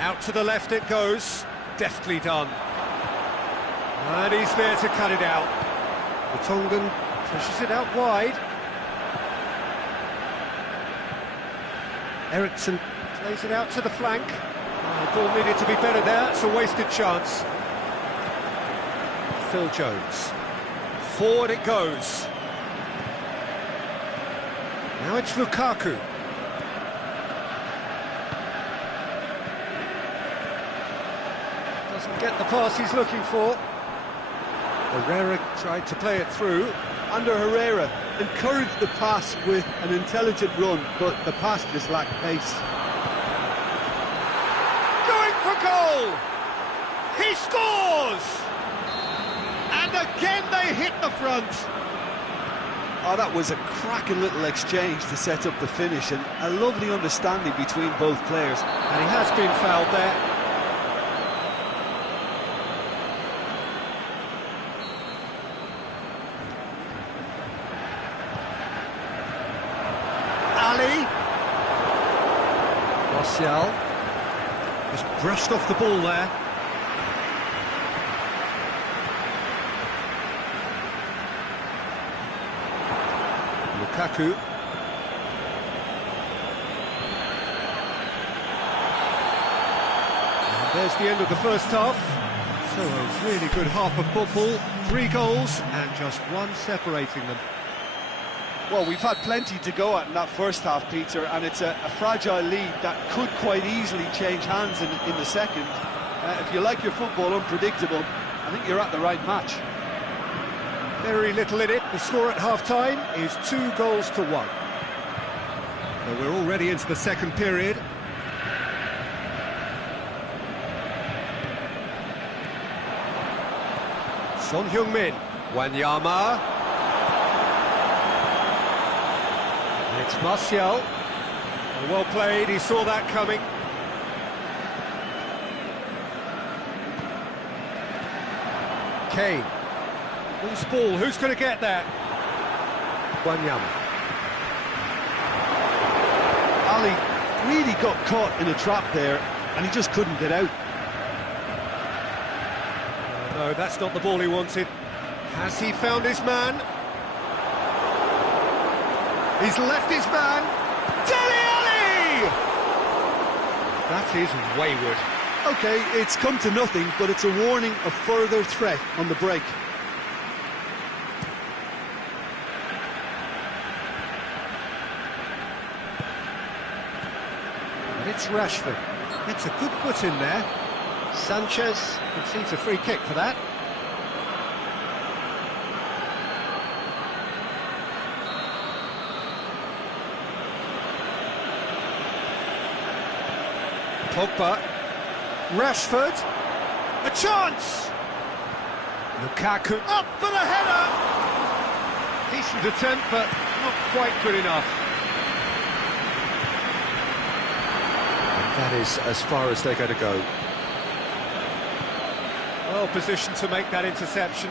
Out to the left it goes. Deftly done. And he's there to cut it out. Vertonghen pushes it out wide. Eriksen plays it out to the flank. Oh, the ball needed to be better there. It's a wasted chance. Phil Jones. Forward it goes. Now it's Lukaku. Doesn't get the pass he's looking for. Herrera tried to play it through. Under Herrera, encouraged the pass with an intelligent run, but the pass just lacked pace. Going for goal! He scores! And again they hit the front. Oh, that was a cracking little exchange to set up the finish, and a lovely understanding between both players. And he has been fouled there. Ali. Martial. Just brushed off the ball there. Lukaku. And there's the end of the first half. So a really good half of football. 3 goals and just one separating them. Well, we've had plenty to go at in that first half, Peter, and it's a fragile lead that could quite easily change hands in the second. If you like your football unpredictable, I think you're at the right match. Very little in it. The score at half-time is 2 goals to 1. So we're already into the second period. Son Heung-min, Wanyama. And it's Martial. Well played, he saw that coming. Kane. Loose ball, who's going to get that? Wanyama. Ali really got caught in a trap there, and he just couldn't get out. No, that's not the ball he wanted. Has he found his man? He's left his man. Dele Alli! That is wayward. OK, it's come to nothing, but it's a warning of further threat on the break. And it's Rashford. It's a good foot in there. Sanchez concedes a free kick for that. Pogba. Rashford. A chance! Lukaku up for the header! Decent attempt, but not quite good enough. That is as far as they're going to go. Well positioned to make that interception.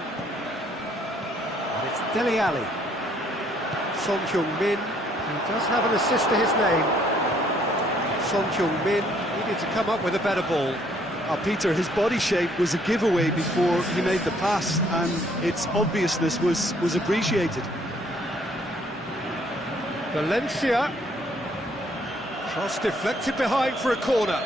And it's Dele Alli. Son Heung-min, who does have an assist to his name. Son Heung-min needed to come up with a better ball. Peter, his body shape was a giveaway before he made the pass, and its obviousness was appreciated. Valencia. Cross deflected behind for a corner.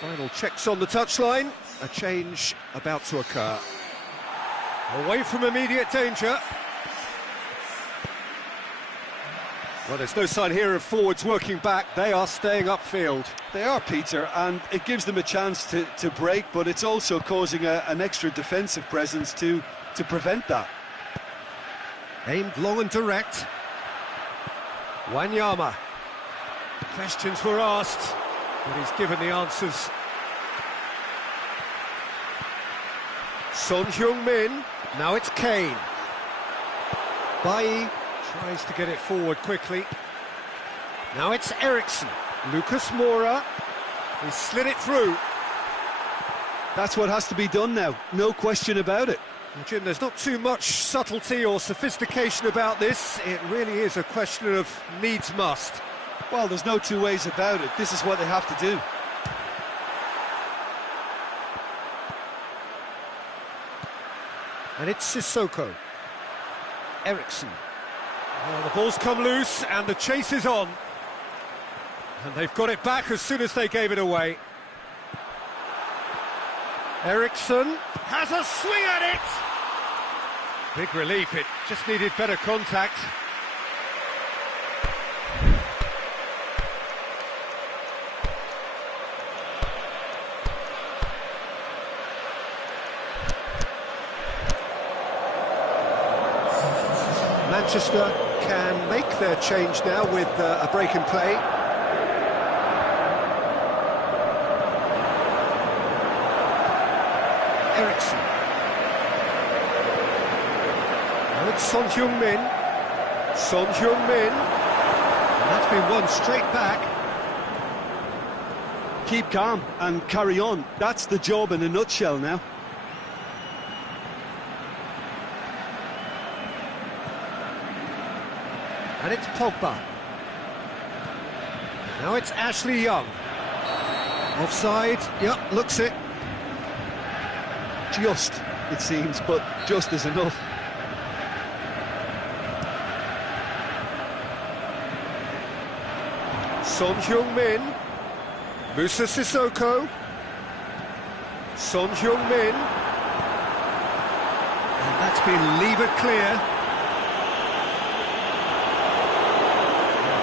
Final checks on the touchline. A change about to occur. Away from immediate danger. Well, there's no sign here of forwards working back. They are staying upfield. They are, Peter, and it gives them a chance to break, but it's also causing an extra defensive presence to prevent that. Aimed long and direct. Wanyama. Questions were asked, but he's given the answers. Son Heung-min. Now it's Kane. Bailly tries to get it forward quickly. Now it's Eriksen. Lucas Moura. He slid it through. That's what has to be done now, no question about it. Well, Jim, there's not too much subtlety or sophistication about this. It really is a question of needs must. Well, there's no two ways about it. This is what they have to do. And it's Sissoko. Eriksen. Oh, the ball's come loose and the chase is on. And they've got it back as soon as they gave it away. Eriksen has a swing at it! Big relief, it just needed better contact. Manchester can make their change now with a break in play. Eriksen. Now it's Son Heung-min. Son Heung-min. And that's been won straight back. Keep calm and carry on. That's the job in a nutshell now. And it's Pogba. Now it's Ashley Young. Offside, yep, looks it. Just, it seems, but just is enough. Son Heung-min. Musa Sissoko. Son Heung-min. And that's been levered clear.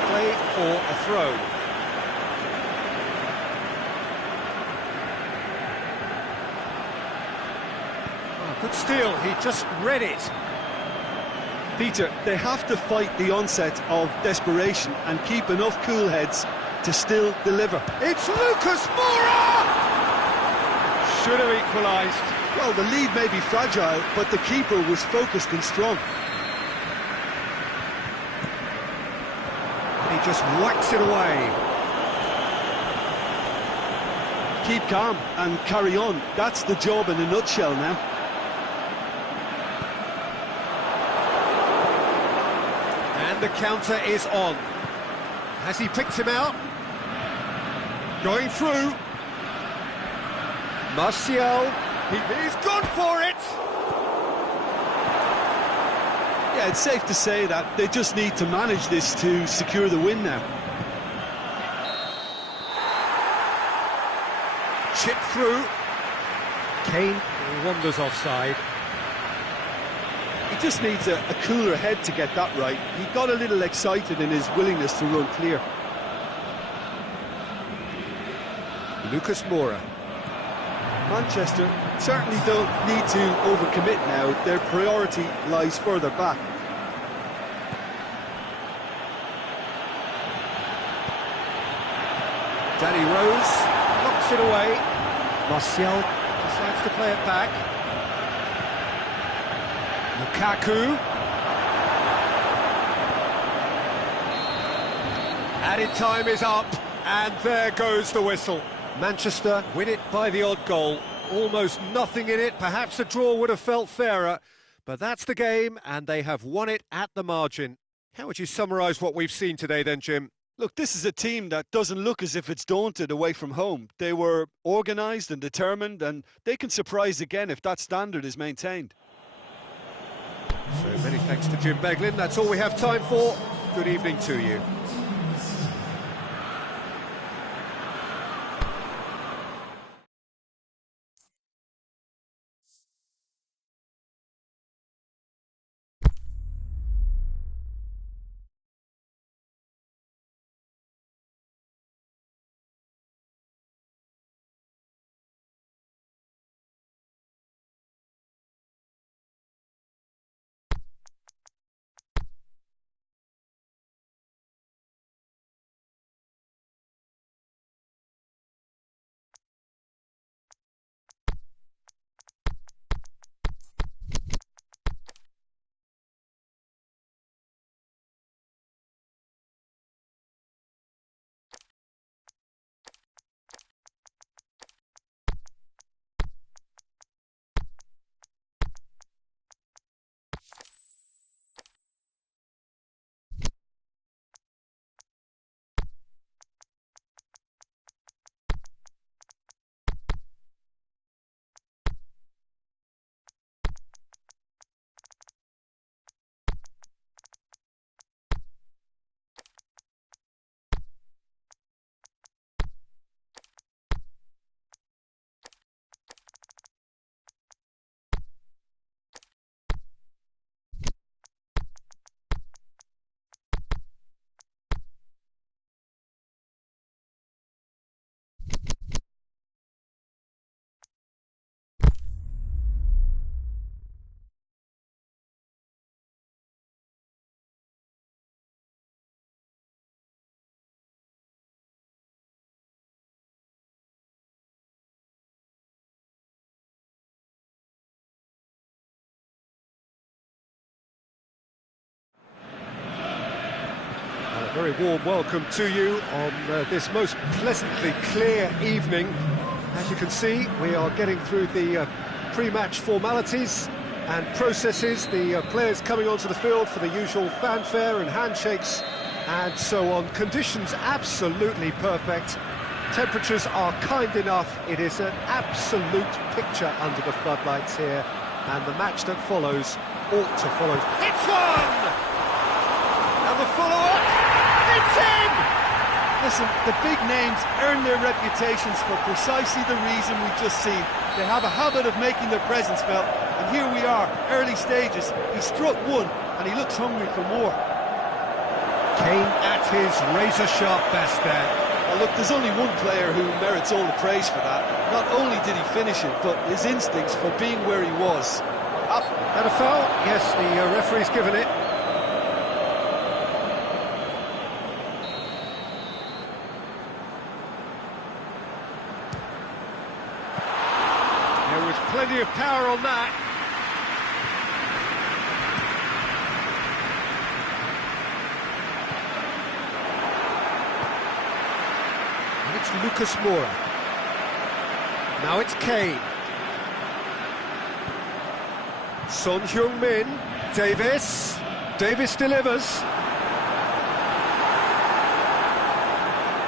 Play for a throw. Oh, good steal, he just read it. Peter, they have to fight the onset of desperation and keep enough cool heads to still deliver. It's Lucas Moura! Should have equalised. Well, the lead may be fragile, but the keeper was focused and strong. He just whacks it away. Keep calm and carry on. That's the job in a nutshell now. And the counter is on. Has he picked him out? Going through. Martial. He's gone for it! Yeah, it's safe to say that they just need to manage this to secure the win now. Chip through. Kane wanders offside. He just needs a cooler head to get that right. He got a little excited in his willingness to run clear. Lucas Moura. Manchester certainly don't need to overcommit now. Their priority lies further back. Danny Rose knocks it away. Martial decides to play it back. Lukaku. Added time is up, and there goes the whistle. Manchester win it by the odd goal. Almost nothing in it. Perhaps a draw would have felt fairer, but that's the game, and they have won it at the margin. How would you summarise what we've seen today then, Jim? Look, this is a team that doesn't look as if it's daunted away from home. They were organised and determined, and they can surprise again if that standard is maintained. So many thanks to Jim Beglin. That's all we have time for. Good evening to you. A very warm welcome to you on this most pleasantly clear evening. As you can see, we are getting through the pre-match formalities and processes, the players coming onto the field for the usual fanfare and handshakes and so on. Conditions absolutely perfect. Temperatures are kind enough. It is an absolute picture under the floodlights here, and the match that follows ought to follow. It's one! And the follow-up, it's in! Listen, the big names earn their reputations for precisely the reason we've just seen. They have a habit of making their presence felt, and here we are, early stages. He struck one, and he looks hungry for more. Kane at his razor-sharp best there. Well, look, there's only one player who merits all the praise for that. Not only did he finish it, but his instincts for being where he was. Up. And a foul? Yes, the referee's given it. There was plenty of power on that. It's Lucas Moura. Now it's Kane. Son Heung-min. Davis. Davis delivers.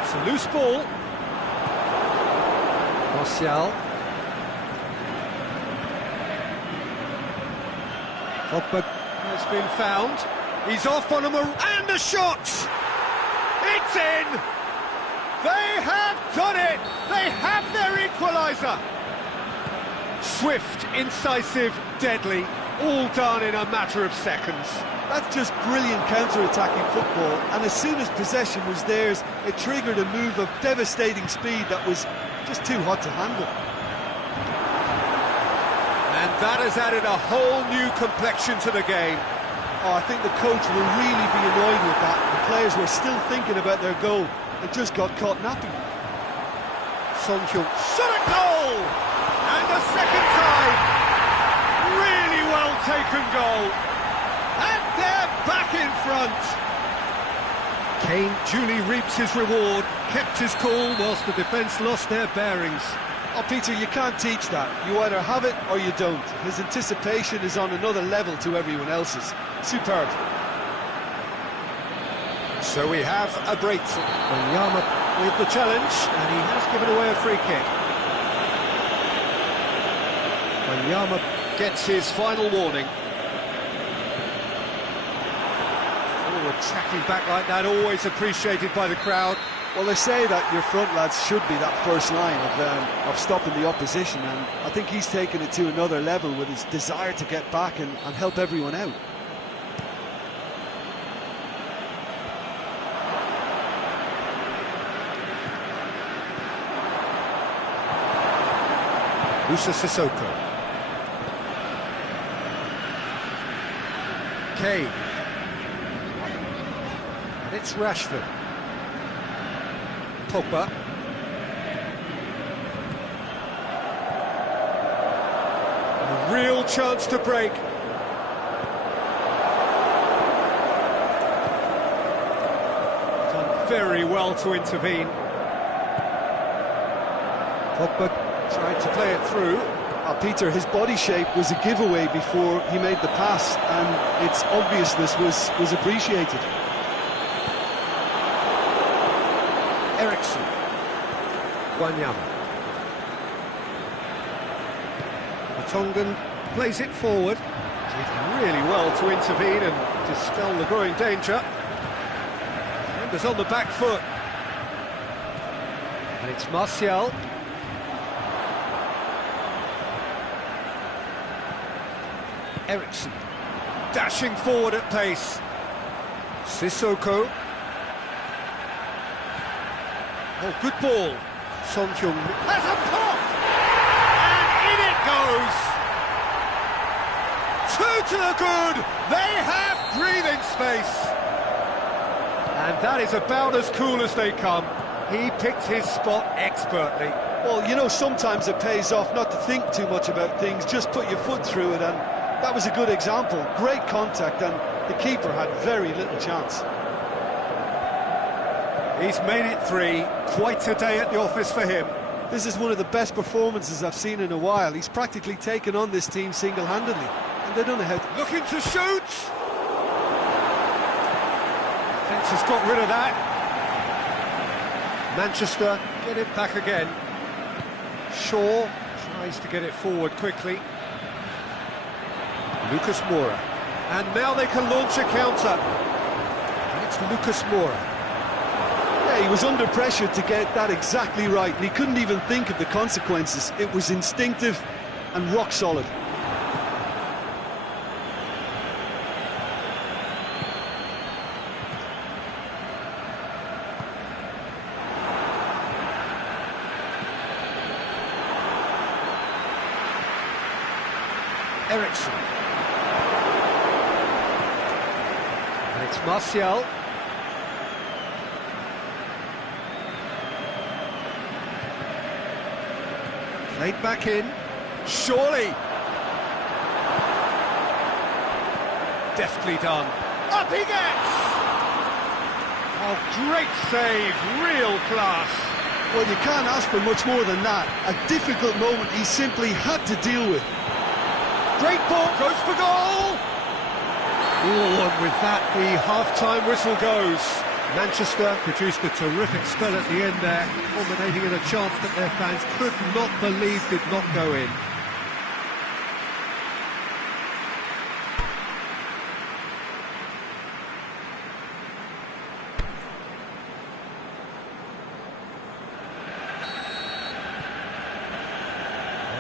It's a loose ball. Martial. Pogba has been found. He's off on and a shot! It's in! They have done it! They have their equaliser! Swift, incisive, deadly, all done in a matter of seconds. That's just brilliant counter-attacking football, and as soon as possession was theirs, it triggered a move of devastating speed that was just too hot to handle. And that has added a whole new complexion to the game. Oh, I think the coach will really be annoyed with that. The players were still thinking about their goal. It just got caught napping. Son Heung shot at goal! And a second time! Really well taken goal! And they're back in front! Kane duly reaps his reward, kept his cool whilst the defence lost their bearings. Oh, Peter, you can't teach that. You either have it or you don't. His anticipation is on another level to everyone else's. Superb. So we have a breakthrough. Wanyama with the challenge, and he has given away a free kick. Wanyama gets his final warning. Forward tracking back like that, always appreciated by the crowd. Well, they say that your front lads should be that first line of stopping the opposition, and I think he's taken it to another level with his desire to get back and help everyone out. Musa Sissoko. Kane. And it's Rashford. Pogba. A real chance to break. Done very well to intervene. Pogba tried to play it through. Peter, his body shape was a giveaway before he made the pass, and its obviousness was appreciated. Ericsson. Wanyama. Tongan plays it forward. Did really well to intervene and dispel the growing danger. Defenders on the back foot. And it's Martial. Ericsson dashing forward at pace. Sissoko. Oh, good ball. Son Heung has a pop! And in it goes! Two to the good! They have breathing space! And that is about as cool as they come. He picked his spot expertly. Well, you know, sometimes it pays off not to think too much about things, just put your foot through it, and that was a good example. Great contact, and the keeper had very little chance. He's made it 3. Quite a day at the office for him. This is one of the best performances I've seen in a while. He's practically taken on this team single-handedly, and they don't know how to... Looking to shoot! Fence has got rid of that. Manchester get it back again. Shaw tries to get it forward quickly. Lucas Moura. And now they can launch a counter. And it's Lucas Moura. Yeah, he was under pressure to get that exactly right, and he couldn't even think of the consequences. It was instinctive and rock solid. Ericsson. And it's Martial. Played back in. Surely. Deftly done. Up he gets! Oh, great save, real class. Well, you can't ask for much more than that. A difficult moment he simply had to deal with. Great ball, goes for goal! Oh, and with that, the half-time whistle goes. Manchester produced a terrific spell at the end there, culminating in a chance that their fans could not believe did not go in.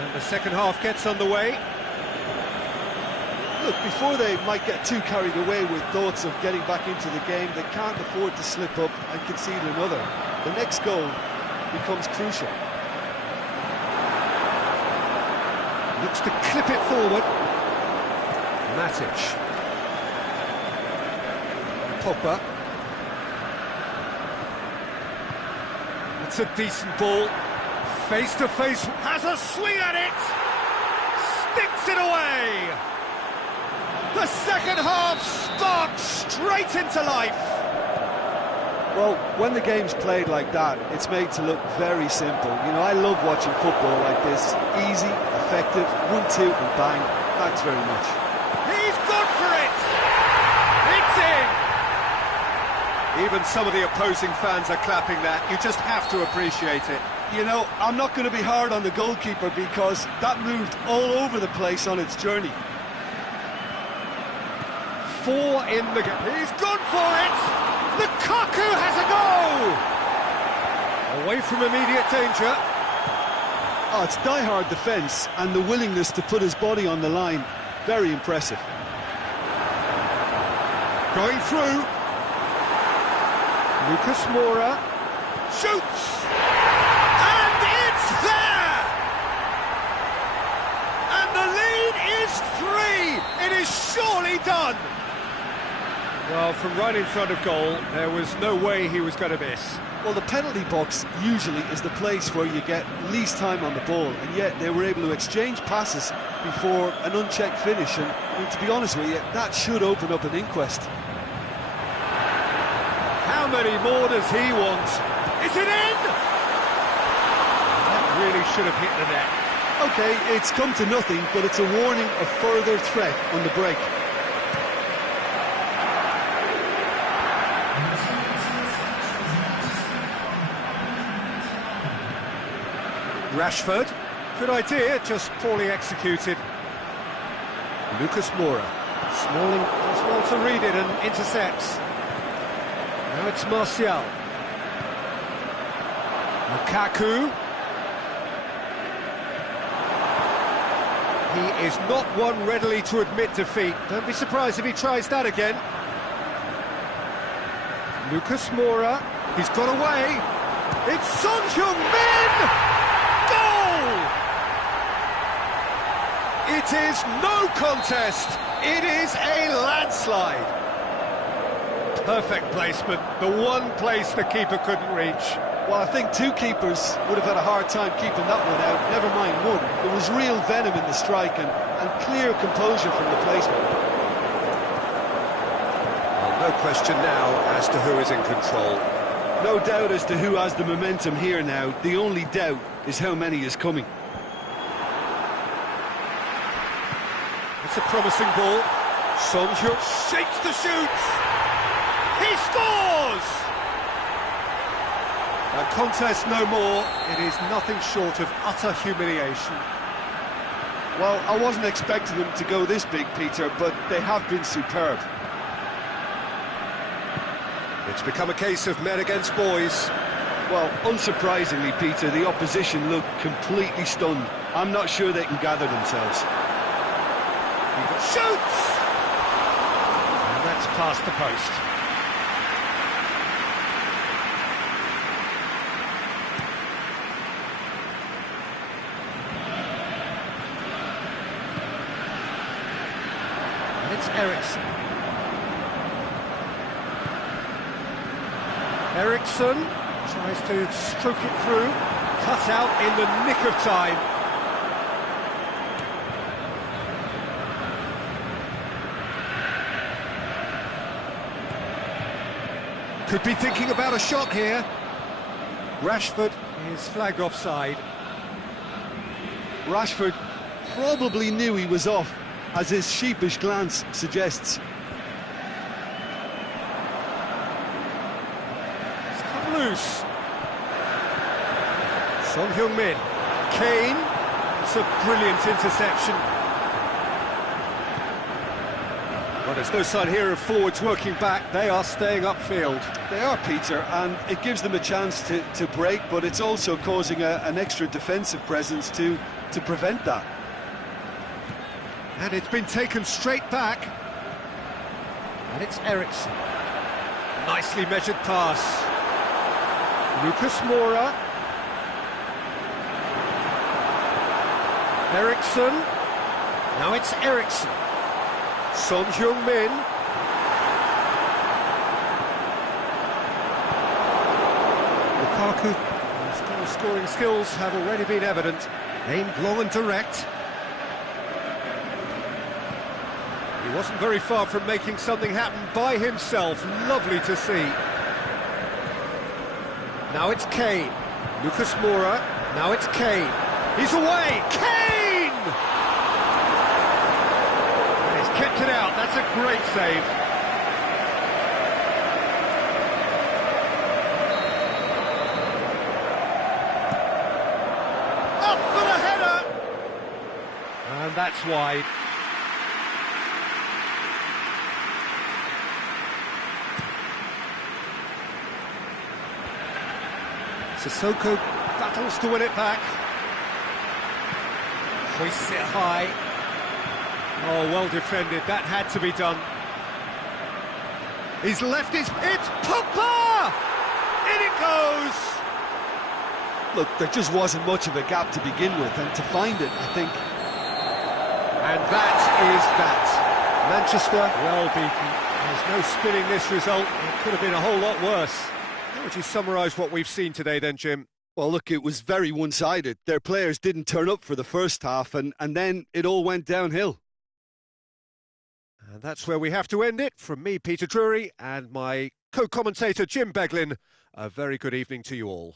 And the second half gets underway. Look, before they might get too carried away with thoughts of getting back into the game, they can't afford to slip up and concede another. The next goal becomes crucial. Looks to clip it forward. Matic. Pogba. It's a decent ball. Face to face. Has a swing at it. Sticks it away. The second half sparks straight into life. Well, when the game's played like that, it's made to look very simple. You know, I love watching football like this. Easy, effective, 1-2 and bang. Thanks very much. He's gone for it! It's in! Even some of the opposing fans are clapping that. You just have to appreciate it. You know, I'm not going to be hard on the goalkeeper because that moved all over the place on its journey. 4 in the game. He's gone for it! Lukaku has a goal! Away from immediate danger. Oh, it's die-hard defence and the willingness to put his body on the line. Very impressive. Going through. Lucas Moura shoots! And it's there! And the lead is 3! It is surely done! Well, from right in front of goal, there was no way he was going to miss. Well, the penalty box usually is the place where you get least time on the ball, and yet they were able to exchange passes before an unchecked finish, and I mean, to be honest with you, that should open up an inquest. How many more does he want? Is it in? That really should have hit the net. OK, it's come to nothing, but it's a warning of further threat on the break. Rashford, good idea, just poorly executed. Lucas Moura, Smalling does well to read it and intercepts. Now it's Martial. Lukaku. He is not one readily to admit defeat. Don't be surprised if he tries that again. Lucas Moura, he's got away. It's Son Heung-min! Goal! It is no contest. It is a landslide. Perfect placement, the one place the keeper couldn't reach. Well, I think two keepers would have had a hard time keeping that one out, never mind one. There was real venom in the strike and clear composure from the placement. Well, no question now as to who is in control. No doubt as to who has the momentum here now. The only doubt is how many is coming. It's a promising ball. Son shakes to shoot. He scores! A contest no more. It is nothing short of utter humiliation. Well, I wasn't expecting them to go this big, Peter, but they have been superb. It's become a case of men against boys. Well, unsurprisingly, Peter, the opposition look completely stunned. I'm not sure they can gather themselves. Shoots! And that's past the post. And it's Ericsson. Ericsson tries to stroke it through, cut out in the nick of time. Could be thinking about a shot here. Rashford is flagged offside. Rashford probably knew he was off, as his sheepish glance suggests. It's come loose. Son Heung-min. Kane. It's a brilliant interception. Well, there's no sign here of forwards working back. They are staying upfield. They are, Peter, and it gives them a chance to break, but it's also causing an extra defensive presence to prevent that. And it's been taken straight back. And it's Ericsson. Nicely measured pass. Lucas Moura. Ericsson. Now it's Ericsson. Son Heung-min. Lukaku, whose scoring skills have already been evident, aimed long and direct. He wasn't very far from making something happen by himself. Lovely to see. Now it's Kane. Lucas Moura. Now it's Kane. He's away. Kane! And he's kept it out. That's a great save. Up for the header! And that's wide. Sissoko battles to win it back. Hoists it high. Oh, well defended. That had to be done. He's left his... It's Pogba! In it goes! Look, there just wasn't much of a gap to begin with, and to find it, I think... And that is that. Manchester, well beaten. There's no spinning this result. It could have been a whole lot worse. How would you summarise what we've seen today then, Jim? Well, look, it was very one-sided. Their players didn't turn up for the first half, and then it all went downhill. And that's where we have to end it. From me, Peter Drury, and my co-commentator, Jim Beglin, a very good evening to you all.